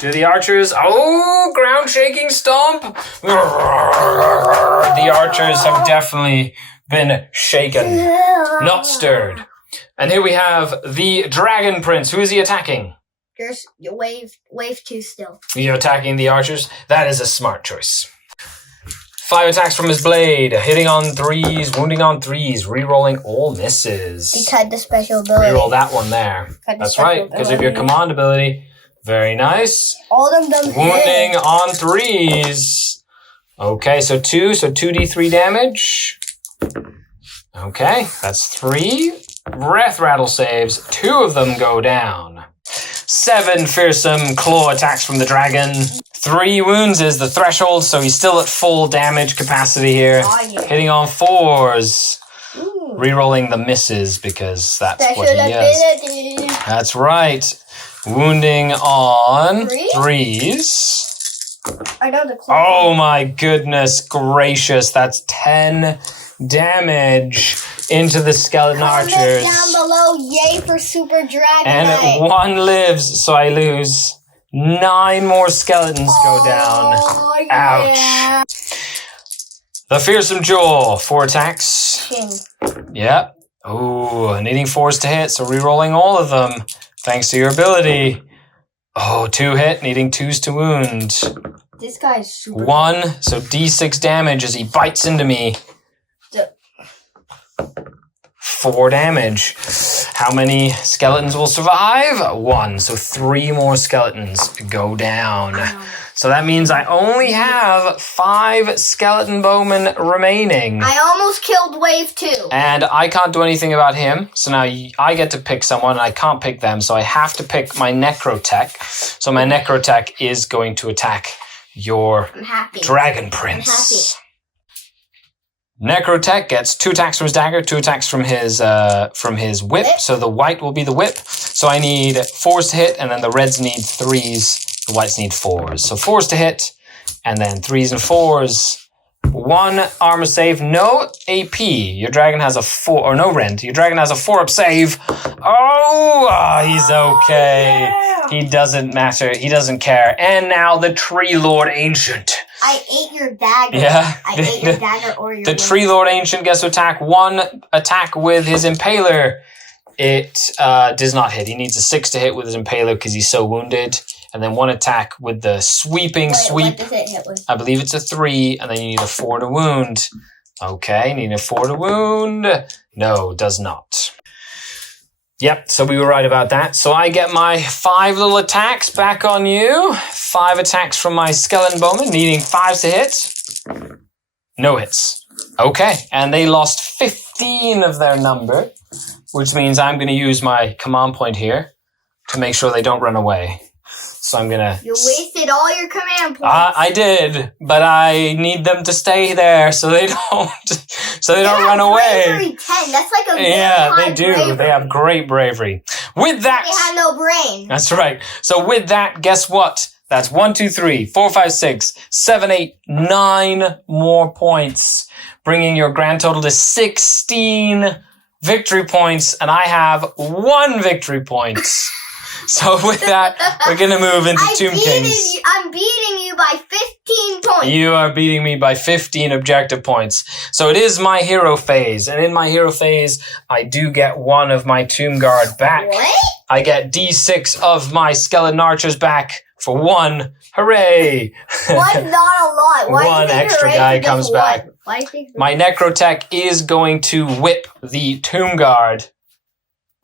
Do the archers... Oh, ground shaking stomp. The archers have definitely been shaken. Not stirred. And here we have the Dragon Prince. Who is he attacking? There's wave 2 still. You're attacking the archers? That is a smart choice. 5 attacks from his blade, hitting on 3s, wounding on 3s, re-rolling all misses. He had the special ability. Re-roll that one there. That's right, because of your command ability. Very nice. All of them wounding on 3s. Okay, so 2, so 2d3 damage. Okay, that's 3. Breath rattle saves. 2 of them go down. 7 fearsome claw attacks from the dragon. 3 wounds is the threshold, so he's still at full damage capacity here. Oh, yeah. Hitting on 4s. Ooh. Rerolling the misses because that's what he is. That's right. Wounding on 3s. I know the claw. Oh my goodness gracious. That's 10 damage into the skeleton archers. Down below, yay for Super Dragon. And 1 lives, so I lose. 9 more skeletons go down. Yeah. Ouch. The fearsome jaw, 4 attacks. Yep. Ooh, needing 4s to hit, so re-rolling all of them. Thanks to your ability. Oh, 2 hit, needing 2s to wound. This guy's super... 1, so d6 damage as he bites into me. 4 damage. How many skeletons will survive? 1. So 3 more skeletons go down. So that means I only have 5 skeleton bowmen remaining. I almost killed wave 2. And I can't do anything about him. So now I get to pick someone and I can't pick them. So I have to pick my necrotech. So my necrotech is going to attack your Dragon Prince. I'm happy. Necrotech gets 2 attacks from his dagger, 2 attacks from his whip. So the white will be the whip. So I need 4s to hit, and then the reds need 3s. The whites need 4s. So 4s to hit, and then 3s and 4s. 1 armor save, no AP. Your dragon has a 4, or no rend. Your dragon has a 4-up save. Oh, he's okay. Yeah. He doesn't matter. He doesn't care. And now the Tree Lord Ancient. I ate your dagger. Yeah. I ate your dagger or your... The Tree Lord Ancient gets to attack 1 attack with his Impaler. It does not hit. He needs a 6 to hit with his Impaler because he's so wounded. And then 1 attack with the sweeping sweep. What does it hit with? I believe it's a 3, and then you need a 4 to wound. Okay, need a 4 to wound. No, does not. Yep, so we were right about that. So I get my 5 little attacks back on you. 5 attacks from my skeleton bowman, needing 5s to hit. No hits. Okay, and they lost 15 of their number, which means I'm going to use my command point here to make sure they don't run away. So I'm gonna... You wasted all your command points. I did, but I need them to stay there so they don't run away. Bravery 10. That's like a they do. Bravery. They have great bravery. With that, they have no brain. That's right. So with that, guess what? That's 1, 2, 3, 4, 5, 6, 7, 8, 9 more points, bringing your grand total to 16 victory points, and I have 1 victory point. So with that, we're going to move into Tomb Kings. I'm beating you by 15 points. You are beating me by 15 objective points. So it is my hero phase. And in my hero phase, I do get 1 of my Tomb Guard back. What? I get D6 of my Skeleton Archers back for 1. Hooray! 1's not a lot. Why 1 extra guy comes back. Why my Necrotech is going to whip the Tomb Guard.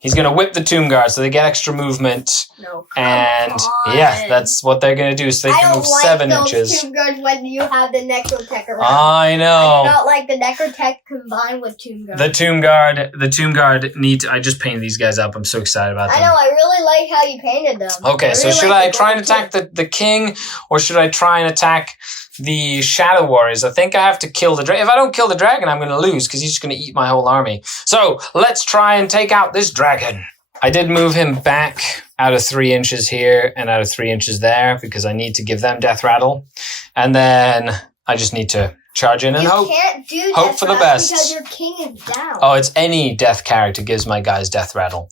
He's going to whip the Tomb Guard so they get extra movement. No. And yeah, that's what they're going to do. So they can move 7 inches. I don't like those Tomb Guards when you have the Necrotech around. I know. I do not like the Necrotech combined with Tomb Guard. The Tomb Guard need to, I just painted these guys up. I'm so excited about them. I know, I really like how you painted them. Okay, so should I try and attack the king, or should I try and attack the Shadow Warriors? I think I have to kill the dragon. If I don't kill the dragon, I'm going to lose because he's just going to eat my whole army. So let's try and take out this dragon. I did move him back out of 3 inches here and out of 3 inches there because I need to give them death rattle. And then I just need to charge in and hope for the best. Because your king is down. Oh, it's any death character gives my guys death rattle.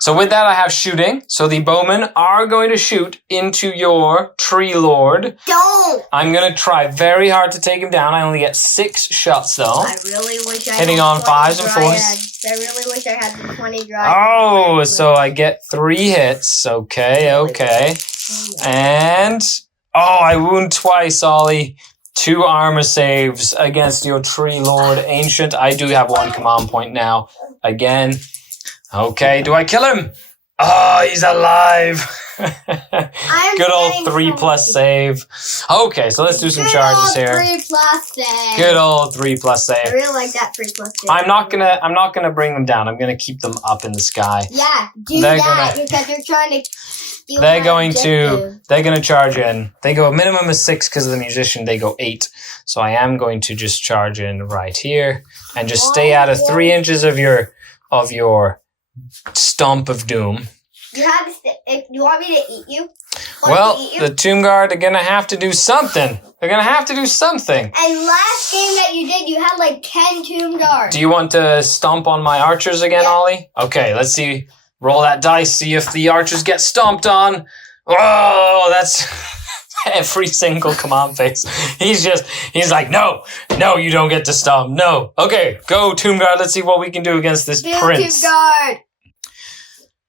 So with that, I have shooting. So the bowmen are going to shoot into your tree lord. Don't! I'm going to try very hard to take him down. I only get 6 shots though. I really wish I hitting had on 5s and 4s. I really wish I had the 20 dragons. Oh, so I get 3 hits. Okay. And I wound twice, Ollie. 2 armor saves against your tree lord ancient. I do have 1 command point now. Again. Okay, do I kill him? Oh, he's alive. Good old 3+ save. Okay, so let's do some charges here. 3+ save. Good old 3+ save. I really like that 3+ save. I'm not gonna bring them down. I'm gonna keep them up in the sky. Yeah, because you're trying to. They're going to charge in. They go a minimum of 6 because of the musician. They go 8. So I am going to just charge in right here and just stay out of 3 inches of your stomp of doom. You want me to eat you? The Tomb Guard are going to have to do something. They're going to have to do something. And last game that you did, you had like 10 Tomb Guards. Do you want to stomp on my archers again, Ollie? Okay, let's see. Roll that dice, see if the archers get stomped on. Oh, that's every single command phase. He's like, no, you don't get to stomp. No. Okay, go Tomb Guard. Let's see what we can do against this prince. Tomb Guard.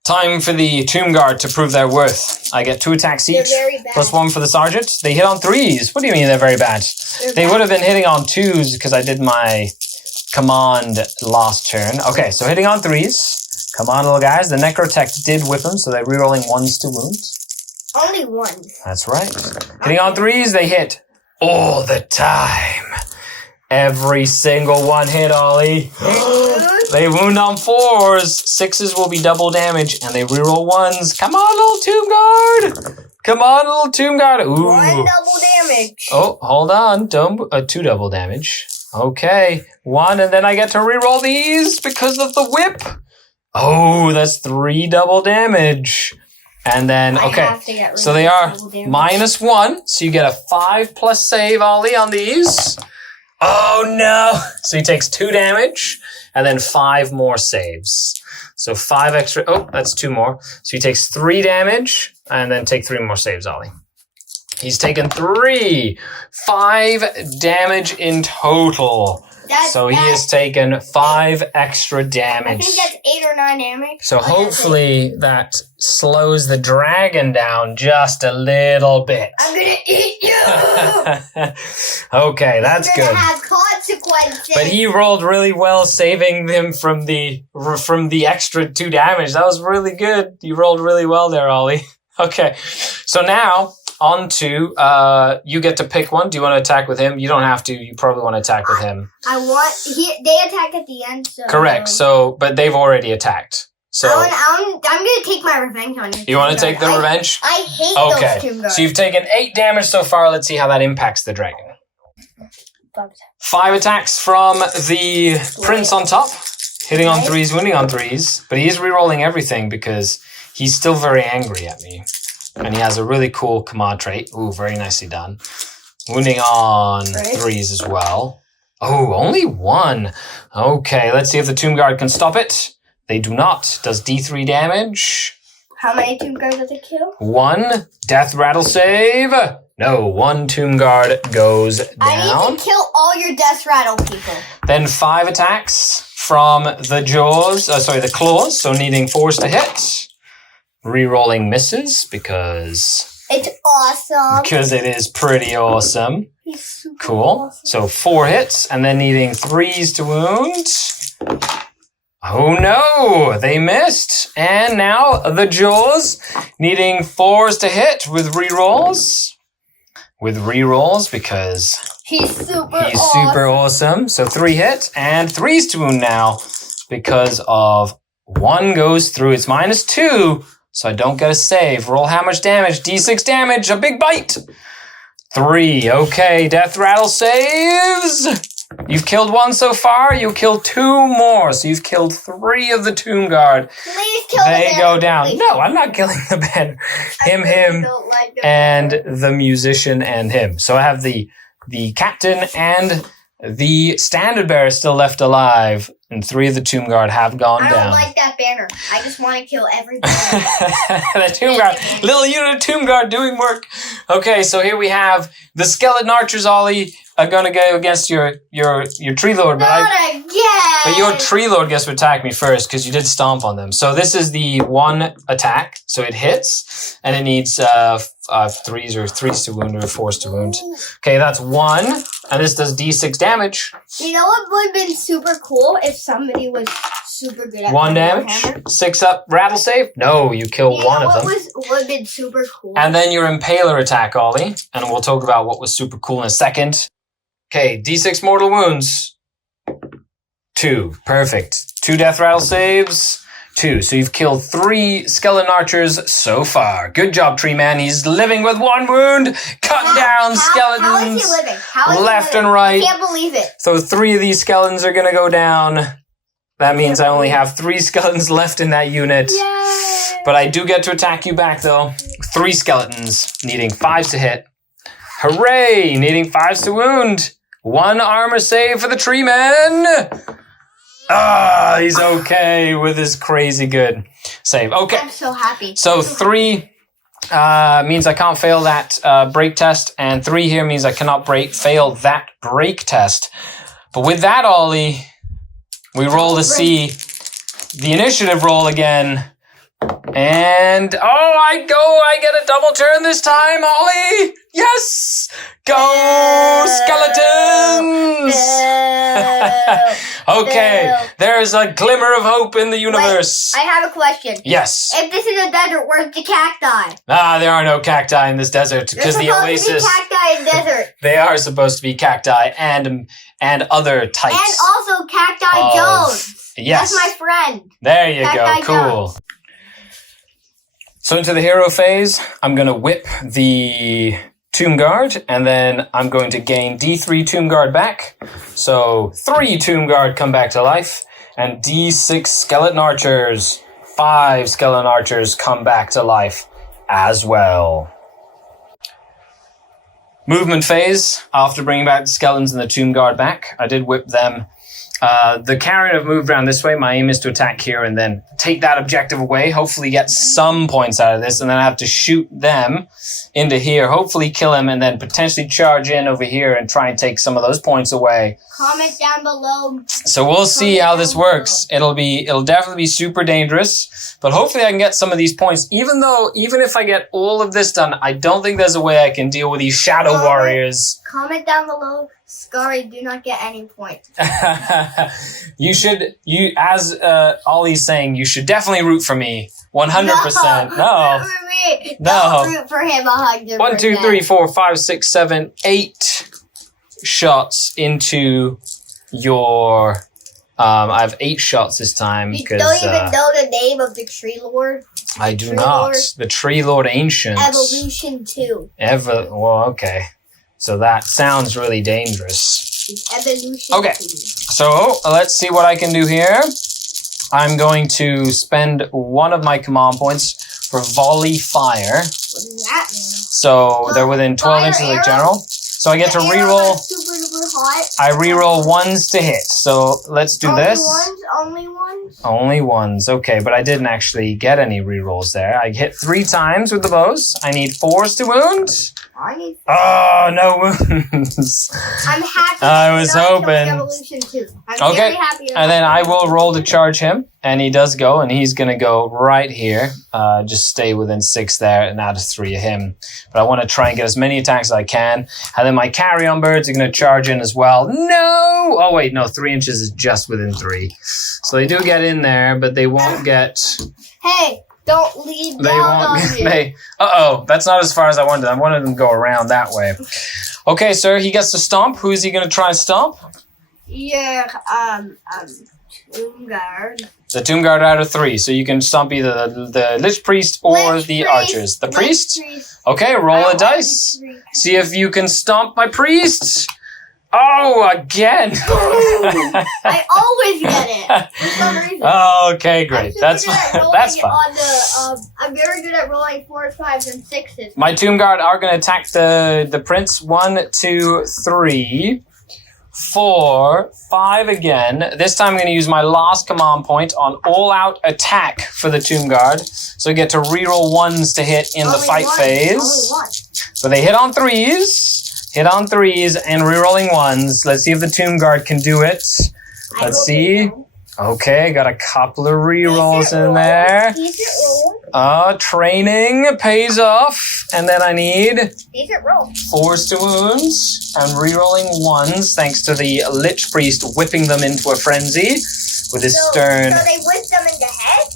Time for the Tomb Guard to prove their worth. I get 2 attacks each, plus 1 for the sergeant. They hit on 3s. What do you mean they're very bad? They would have been hitting on 2s because I did my command last turn. Okay, so hitting on 3s. Come on, little guys. The Necrotech did whip them, so they're rerolling 1s to wound. Only 1. That's right. Hitting on 3s, they hit all the time. Every single one hit, Ollie. They wound on 4s. 6s will be double damage, and they reroll 1s. Come on, little Tomb Guard. Ooh. 1 double damage. Oh, hold on. 2 double damage. Okay. 1, and then I get to reroll these because of the whip. Oh, that's 3 double damage. And then, okay, so they are -1, so you get a 5+ save, Ollie, on these. Oh, no. So he takes 2 damage, and then 5 more saves. So 5 extra, that's 2 more. So he takes 3 damage, and then take 3 more saves, Ollie. He's taken 5 damage in total. So he has taken 5 extra damage. I think that's 8 or 9 damage. So hopefully that slows the dragon down just a little bit. I'm gonna eat you! Okay, that's good. You're gonna have consequences. But he rolled really well, saving them from the extra 2 damage. That was really good. You rolled really well there, Ollie. Okay, so now on to, you get to pick one. Do you want to attack with him? You don't have to. You probably want to attack with him. They attack at the end, so. Correct. But they've already attacked. So I'm gonna take my revenge on you. You want to take the revenge? I hate those Tomb Guards. So you've taken 8 damage so far. Let's see how that impacts the dragon. 5 attacks from the prince on top. Hitting on 3s, wounding on 3s. But he is rerolling everything because he's still very angry at me. And he has a really cool command trait. Ooh, very nicely done. Wounding on 3s as well. Oh, only 1. Okay, let's see if the Tomb Guard can stop it. They do not. Does D3 damage. How many Tomb Guards does it kill? 1. Death rattle save. No, 1 Tomb Guard goes down. I need to kill all your death rattle people. Then 5 attacks from the the claws. So needing 4s to hit. Rerolling misses because it's awesome. Because it is pretty awesome. He's super cool. Awesome. So 4 hits and then needing 3s to wound. Oh no, they missed. And now the Jaws needing 4s to hit with rerolls. Because he's super super awesome. So 3 hit and 3s to wound now because of 1 goes through. It's -2, so I don't get a save. Roll how much damage? D6 damage, a big bite. 3, okay, death rattle saves. You've killed 1 so far. You killed 2 more. So you've killed 3 of the Tomb Guard. Please kill the They band. go down. Please. No, I'm not killing the band. Him, Don't like him. and the musician and him. So I have the captain and the standard bearer still left alive, and 3 of the Tomb Guard have gone I down. don't like that banner. I just want to kill everybody. The Tomb Guard, little unit of Tomb Guard doing work. Okay, so here we have the skeleton archers, Ollie, are gonna go against your tree lord, Not again. but your tree lord gets to attack me first because you did stomp on them. So this is the 1 attack, so it hits, and it needs 3s to wound or 4s to wound. Okay, that's 1, and this does D6 damage. You know what would have been super cool if somebody was super good at 1 Warhammer? damage, 6 up, rattle save. No, you kill You one know of what them. would have been super cool? And then your Impaler attack, Ollie. And we'll talk about what was super cool in a second. Okay, D6 mortal wounds. 2. Perfect. 2 death rattle saves. 2. So you've killed 3 skeleton archers so far. Good job, Tree Man. He's living with 1 wound. Cut down skeletons. How is he living? How is left he living? and right. I can't believe it. So 3 of these skeletons are going to go down. That means I only have 3 skeletons left in that unit. Yay. But I do get to attack you back, though. 3 skeletons, needing 5s to hit. Hooray! Needing 5s to wound. 1 armor save for the tree man. Ah, he's okay with his crazy good save. Okay, I'm so happy. so 3 means I can't fail that break test, and 3 here means I cannot fail that break test. But with that, Ollie, we roll to see the initiative roll again. And I get a double turn this time, Ollie. Yes, go skeletons. Okay, there's a glimmer of hope in the universe. I have a question. Yes. If this is a desert, where's the cacti? There are no cacti in this desert because the There's supposed oasis. to be cacti in desert. They are supposed to be cacti and other types. And also Cacti of- Jones. Yes. That's my friend. There you Cacti go. Cool. So into the hero phase, I'm going to whip the Tomb Guard, and then I'm going to gain D3 Tomb Guard back. So 3 Tomb Guard come back to life, and D6 Skeleton Archers, 5 Skeleton Archers come back to life as well. Movement phase, after bringing back the skeletons and the Tomb Guard back, I did whip them. The carrion have moved around this way. My aim is to attack here and then take that objective away, hopefully get some points out of this, and then I have to shoot them into here, hopefully kill him, and then potentially charge in over here and try and take some of those points away. Comment down below. So we'll see how this works. It'll definitely be super dangerous, but hopefully I can get some of these points. Even if I get all of this done, I don't think there's a way I can deal with these shadow warriors. Comment down below. Skari, do not get any points. As Ollie's saying, you should definitely root for me. 100%. No. Root for me. No. Don't root for him 100%. 1, 2, 3, 4, 5, 6, 7, 8 shots into your. I have 8 shots this time You because don't even know the name of the Tree Lord. I do Tree not. Lord. The Tree Lord Ancient. Evolution 2. Well, okay. So that sounds really dangerous. It's Evolution Okay. 2. So let's see what I can do here. I'm going to spend 1 of my command points for volley fire. What does that mean? So they're within 12 Fire inches of the arrow? general. So I get to The arrows reroll. are super duper hot. I reroll 1s to hit. So let's do Only this. ones? Only ones? Only 1s. Okay, but I didn't actually get any rerolls there. I hit 3 times with the bows. I need 4s to wound. I need. Oh, no wounds. I'm happy. I was hoping. Evolution too. I'm very happy. And then I will roll to charge him, and he does go, and he's going to go right here. Just stay within 6 there, and add 3 of him. But I want to try and get as many attacks as I can. And then my carrion birds are going to charge in as well. No! Oh, wait, no, 3 inches is just within 3. So they do get in there, but they won't get... Hey! Don't lead down on me. Uh-oh, that's not as far as I wanted. I wanted them to go around that way. Okay, sir, he gets to stomp. Who is he going to try and stomp? Yeah, Tomb Guard. The Tomb Guard out of 3. So you can stomp either the Lich Priest or the Archers. The Priest? Okay, roll a dice. See if you can stomp my Priest. Oh, again! I always get it for some reason. Okay, great. That's fine. I'm very good at rolling 4s, 5s, and 6s. My Tomb Guard are going to attack the Prince. 1, 2, 3, 4, 5 again. This time I'm going to use my last command point on all-out attack for the Tomb Guard. So I get to reroll 1s to hit in the fight phase. So they hit on 3s. Hit on 3s and rerolling 1s. Let's see if the Tomb Guard can do it. Let's see. Okay, got a couple of rerolls in there. Training pays off. And then I need 4s to wounds and rerolling 1s thanks to the Lich Priest whipping them into a frenzy with his stern. So they whip them in the head?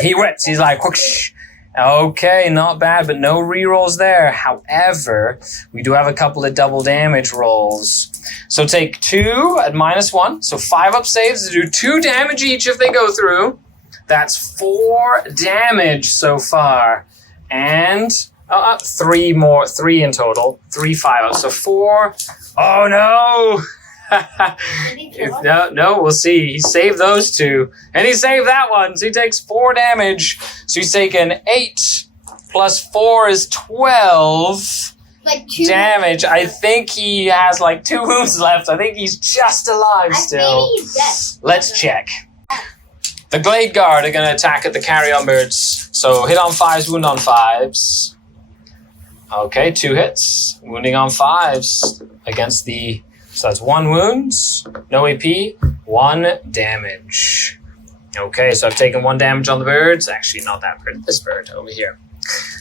He whips. He's like, whoosh. Okay, not bad, but no rerolls there. However, we do have a couple of double damage rolls. So take 2 at -1. So 5 up saves to do 2 damage each if they go through. That's 4 damage so far. And 3 more, 3 in total. 3 5 up. So 4. Oh no! No, we'll see. He saved those 2. And he saved that one. So he takes 4 damage. So he's taken 8 plus 4 is 12 damage. I think he has 2 wounds left. I think he's just alive still. He's dead. Let's check. The Glade Guard are going to attack at the carrion birds. So hit on 5s, wound on 5s. Okay, 2 hits. Wounding on 5s against the... So that's 1 wound, no AP, 1 damage. Okay, so I've taken 1 damage on the birds. Actually, not that bird, this bird over here.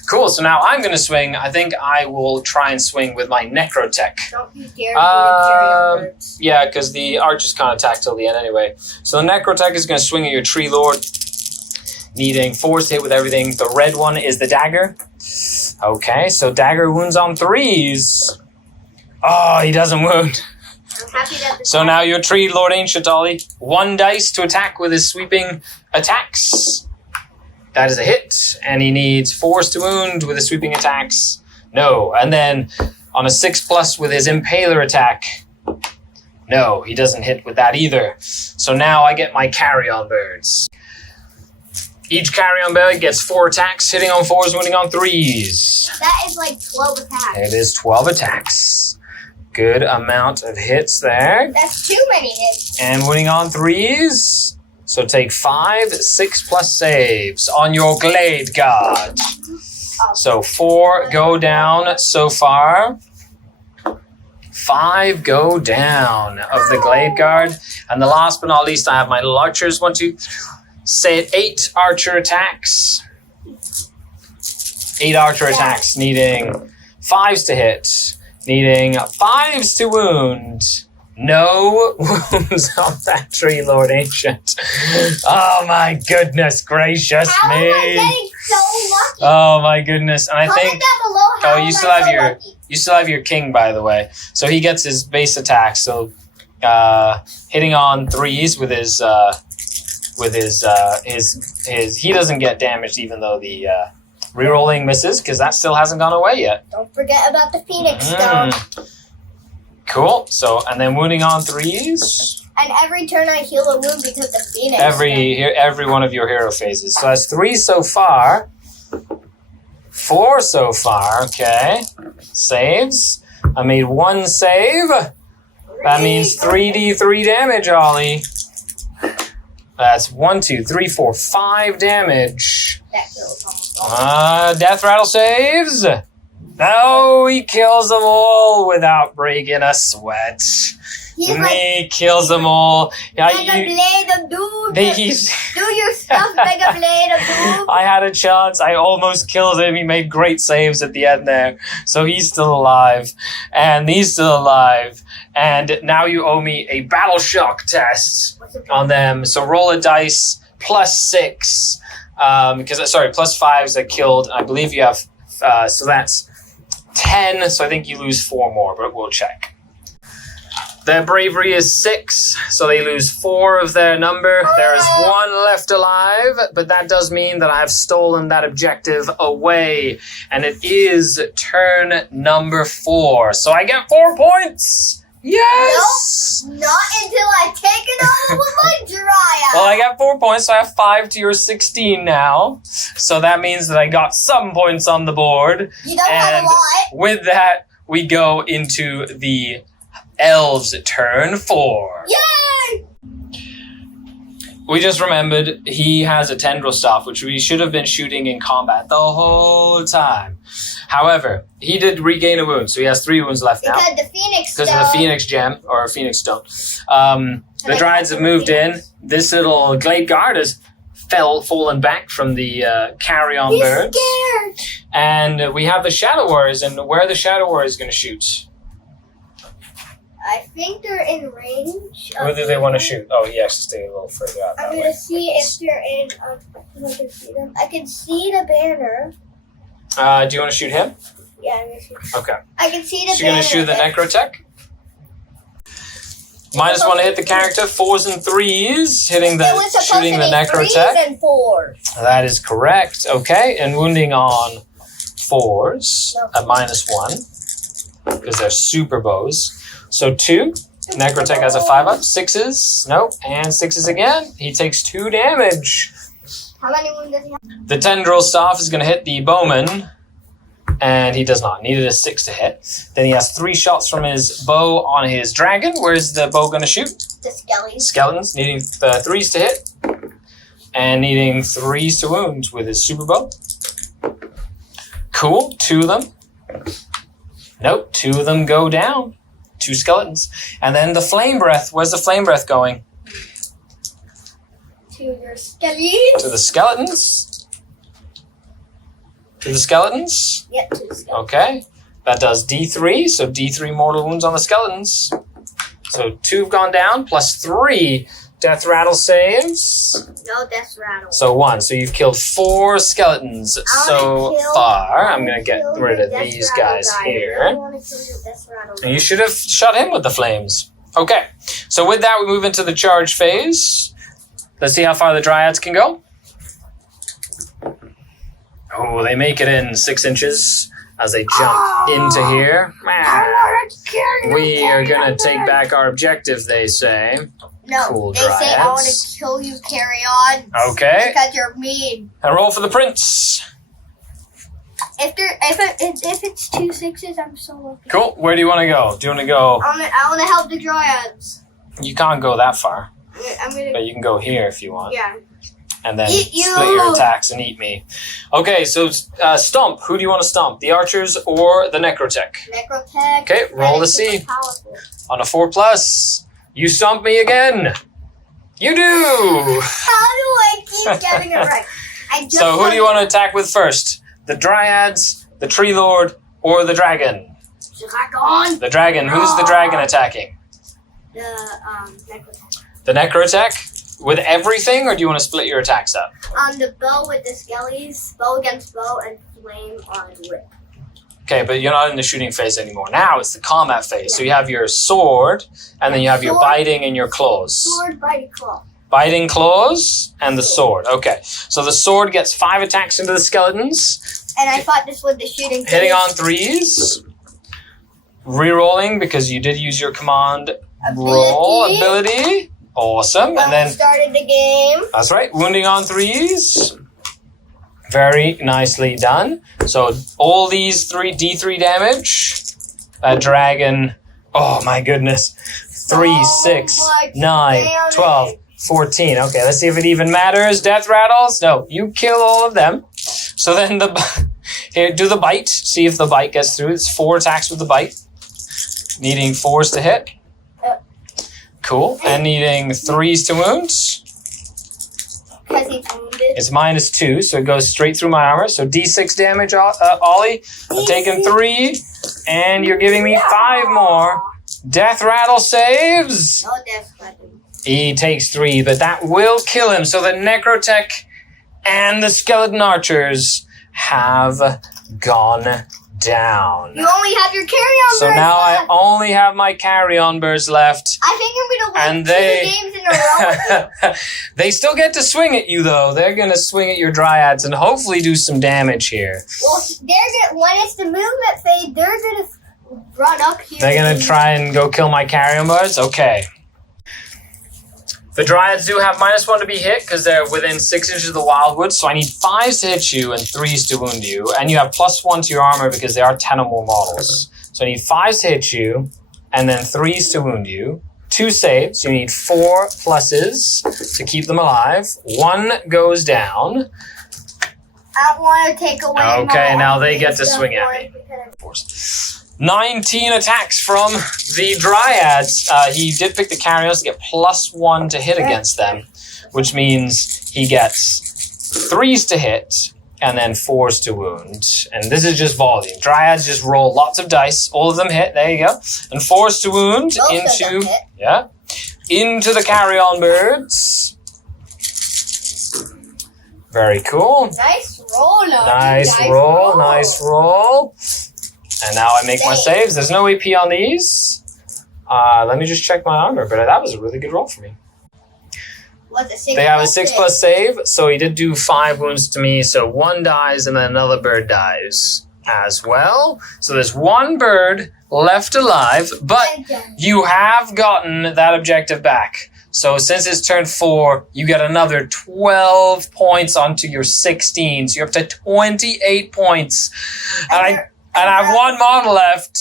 Cool, so now I'm going to swing. I think I will try and swing with my Necrotech. Don't be scared. Yeah, because the archers can't attack till the end anyway. So the Necrotech is going to swing at your Tree Lord, needing 4s to hit with everything. The red one is the dagger. Okay, so dagger wounds on 3s. Oh, he doesn't wound. So now your Tree Lord Ancient Ollie, 1 dice to attack with his sweeping attacks. That is a hit, and he needs 4s to wound with his sweeping attacks. No, and then on a 6+ with his Impaler attack. No, he doesn't hit with that either. So now I get my carrion birds. Each carrion bird gets 4 attacks, hitting on 4s, wounding on 3s. That is 12 attacks. It is 12 attacks. Good amount of hits there. That's too many hits. And winning on 3s. So take 5, 6+ saves on your Glade Guard. So 4 go down so far. 5 go down of the Glade Guard. And the last but not least, I have my little archers. 1, 2, say 8 archer attacks. 8 archer attacks, needing 5s to hit. Needing 5s to wound. No wounds on that Tree Lord Ancient. Oh my goodness gracious me. How am I getting so lucky? Oh my goodness. And I Comment think down below how you am still I have so your lucky? you still have your king, by the way. So he gets his base attack. So hitting on 3s with his he doesn't get damaged even though the rerolling misses, because that still hasn't gone away yet. Don't forget about the Phoenix Stone. Cool. So, and then wounding on 3s. And every turn I heal a wound because of Phoenix. Every one of your hero phases. So that's 3 so far. 4 so far. Okay. Saves. I made 1 save. That means 3d3 damage, Ollie. That's 1, 2, 3, 4, 5 damage. That kills almost all. Death rattle saves. No, he kills them all without breaking a sweat. He kills them all. Mega Blade of Doom. Do your stuff, Mega Blade of Doom. I had a chance. I almost killed him. He made great saves at the end there. So he's still alive. And he's still alive. And now you owe me a battle shock test on them. So roll a dice +6. +5 that killed. I believe you have, so that's 10. So I think you lose 4 more, but we'll check. Their bravery is 6, so they lose 4 of their number. There is 1 left alive, but that does mean that I have stolen that objective away. And it is turn number 4. So I get 4 points! Yes! Nope, not until I take it over with my Dryad. Well, I got 4 points, so I have 5 to your 16 now. So that means that I got some points on the board. You don't have a lot. With that, we go into the Elves turn 4. Yay! We just remembered he has a tendril staff, which we should have been shooting in combat the whole time. However, he did regain a wound, so he has 3 wounds left now. Because the Phoenix Stone. Because of the Phoenix Gem, or Phoenix Stone. The Dryads have moved in. This little Glade Guard has fallen back from the carry-on birds. Scared. And we have the Shadow Warriors, and where are the Shadow Warriors going to shoot? I think they're in range. Where do they want to shoot? Oh, yes, stay a little further out. I'm going to see if they're in. I can see them. I can see the banner. Do you want to shoot him? Yeah, I'm going to shoot him. Okay. I can see the So you're going to shoot the Necrotech? -1 to hit the character, 4s and 3s, shooting the Necrotech. 3s and 4s. That is correct. Okay, and wounding on 4s at -1 because they're super bows. So 2. Necrotech has a 5-up. 6s. Nope. And 6s again. He takes 2 damage. How many wounds does he have? The tendril staff is going to hit the bowman. And he does not. Needed a 6 to hit. Then he has 3 shots from his bow on his dragon. Where's the bow going to shoot? The skellies. Skeletons. Needing the 3s to hit. And needing 3s to wound with his super bow. Cool. 2 of them. Nope. 2 of them go down. 2 skeletons. And then the flame breath. Where's the flame breath going? To your skellies. To the skeletons. To the skeletons? Yep, to the skeletons. Okay. That does D3, so D3 mortal wounds on the skeletons. So 2 have gone down, +3 death rattle saves. No death rattle. So 1. So you've killed 4 skeletons so far. I'm going to get rid of these guys here. I want to kill the death rattle. And you should have shot him with the flames. Okay. So with that, we move into the charge phase. Let's see how far the Dryads can go. Oh, they make it in 6 inches as they jump into here. We are going to take back our objective, they say. No, Cool they say I Dryads. want to kill you, carry on. Okay. Because you're mean. And roll for the prince. If it's 2 6s, I'm so lucky. Cool. Where do you want to go? Do you want to go? I want to help the Dryads. You can't go that far. I'm gonna. But you can go here if you want. Yeah. And then Eat you. split your attacks and eat me. Okay, so stomp. Who do you want to stomp? The archers or the necrotech? Necrotech. Okay, roll to see. Powerful. On a 4+, you stomp me again. You do. How do I keep getting it right? So who do you want to attack with first? The Dryads, the Tree Lord, or the dragon? Dragon. The dragon. Who's the dragon attacking? The necrotech. The necrotech? With everything, or do you want to split your attacks up? The bow with the skellies, bow against bow, and flame on whip. Okay, but you're not in the shooting phase anymore. Now it's the combat phase. Yeah. So you have your sword, and then you have your biting and your claws. Sword, biting, claw. Biting claws, and the sword. Okay, so the sword gets 5 attacks into the skeletens. And I fought this with the shooting phase. Hitting on 3s. Rerolling, because you did use your command roll ability. Awesome. And then started the game. That's right. Wounding on 3s. Very nicely done. So all these D3 damage. That dragon. Oh my goodness. 3, 6, 9, 12, 14. Okay, let's see if it even matters. Death rattles. No, you kill all of them. So then Here, do the bite. See if the bite gets through. It's 4 attacks with the bite. Needing 4s to hit. Cool. And needing 3s to wound. Because he's wounded. It's -2, so it goes straight through my armor. So D6 damage, Ollie. I'm taking 3, and you're giving me 5 more. Death rattle saves. No death rattle. He takes 3, but that will kill him. So the Necrotech and the Skeleton Archers have gone down. You only have your carry-on So birds now left. I only have my carry-on birds left. I think I'm going to win And 2 games in a row. They still get to swing at you, though. They're going to swing at your Dryads and hopefully do some damage here. Well, when it's the movement phase, they're going to run up here. They're going to try and go kill my carrion birds? Okay. The Dryads do have -1 to be hit because they're within 6 inches of the wildwood, so I need 5s to hit you and 3s to wound you. And you have +1 to your armor because they are 10 or more models. So I need 5s to hit you and then 3s to wound you. 2 saves. You need 4 pluses to keep them alive. 1 goes down. I want to take away Okay, my now they get to stuff swing at for me. it because 19 attacks from the Dryads. He did pick the carriers to get +1 to hit against them, which means he gets 3s to hit and then 4s to wound. And this is just volume. Dryads just roll lots of dice. All of them hit. There you go. And 4s to wound Most of them hit. into the carry-on birds. Very cool. Nice roll, Nice roll. And now I make my saves. There's no AP on these. Let me just check my armor, but that was a really good roll for me. What's a 6 They have a plus 6+ save, so he did do 5 wounds to me, so 1 dies and then another bird dies as well. So there's 1 bird left alive, but you have gotten that objective back. So since it's turn 4, you get another 12 points onto your 16, so you're up to 28 points. And I have 1 model left.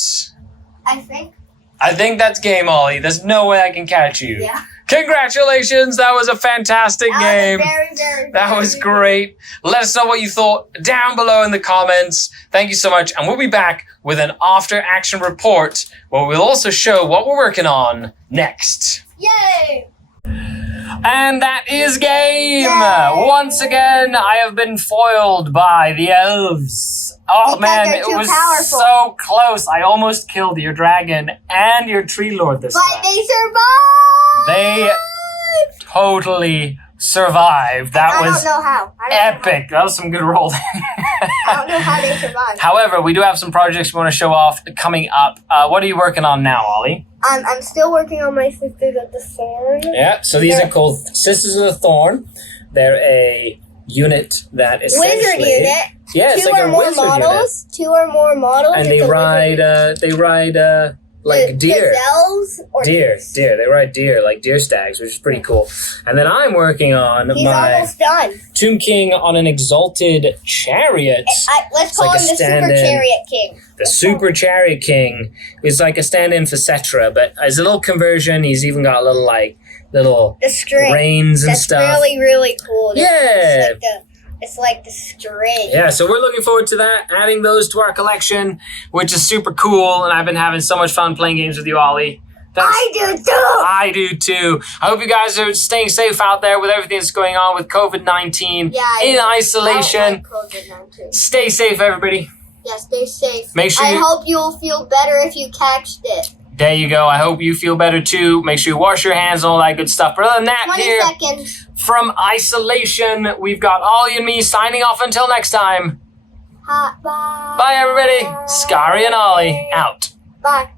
I think that's game, Ollie. There's no way I can catch you. Yeah. Congratulations. That was a fantastic game. That was very great. Let us know what you thought down below in the comments. Thank you so much. And we'll be back with an after-action report where we'll also show what we're working on next. Yay! And that is game. Yay. Once again, I have been foiled by the elves. Oh Because man, they're it too was powerful. so close. I almost killed your dragon and your tree lord this But time. they survived! They totally survived. That I was don't know how. epic. That was some good rolling. I don't know how they survived. However, we do have some projects we want to show off coming up. What are you working on now, Ollie? I'm still working on my Sisters of the Thorn. Yeah, so these are called Sisters of the Thorn. They're a unit that essentially... Wizard unit. Yeah, it's 2 like or a more wizard models. 2 or more models. unit. And It's they a wizard ride like deer. Gazelles or Deer. They ride deer, like deer stags, which is pretty cool. And then I'm working on He's my almost done. Tomb King on an exalted chariot. Let's call like him a the Super stand-in. Chariot King. The Super Chariot King is like a stand-in for Cetra, but as a little conversion, he's even got little The string. reins and That's stuff. really, really cool. Yeah. It's like the string. Yeah, so we're looking forward to that, adding those to our collection, which is super cool, and I've been having so much fun playing games with you, Ollie. I do too! I do too. I hope you guys are staying safe out there with everything that's going on with COVID-19 in isolation. I don't like COVID-19. Stay safe, everybody. Yeah, stay safe. Make sure I you- hope you'll feel better if you catched it. There you go. I hope you feel better too. Make sure you wash your hands and all that good stuff. But other than that, 20 here seconds. from isolation, we've got Ollie and me signing off until next time. Bye. Bye, everybody. Skari and Ollie out. Bye.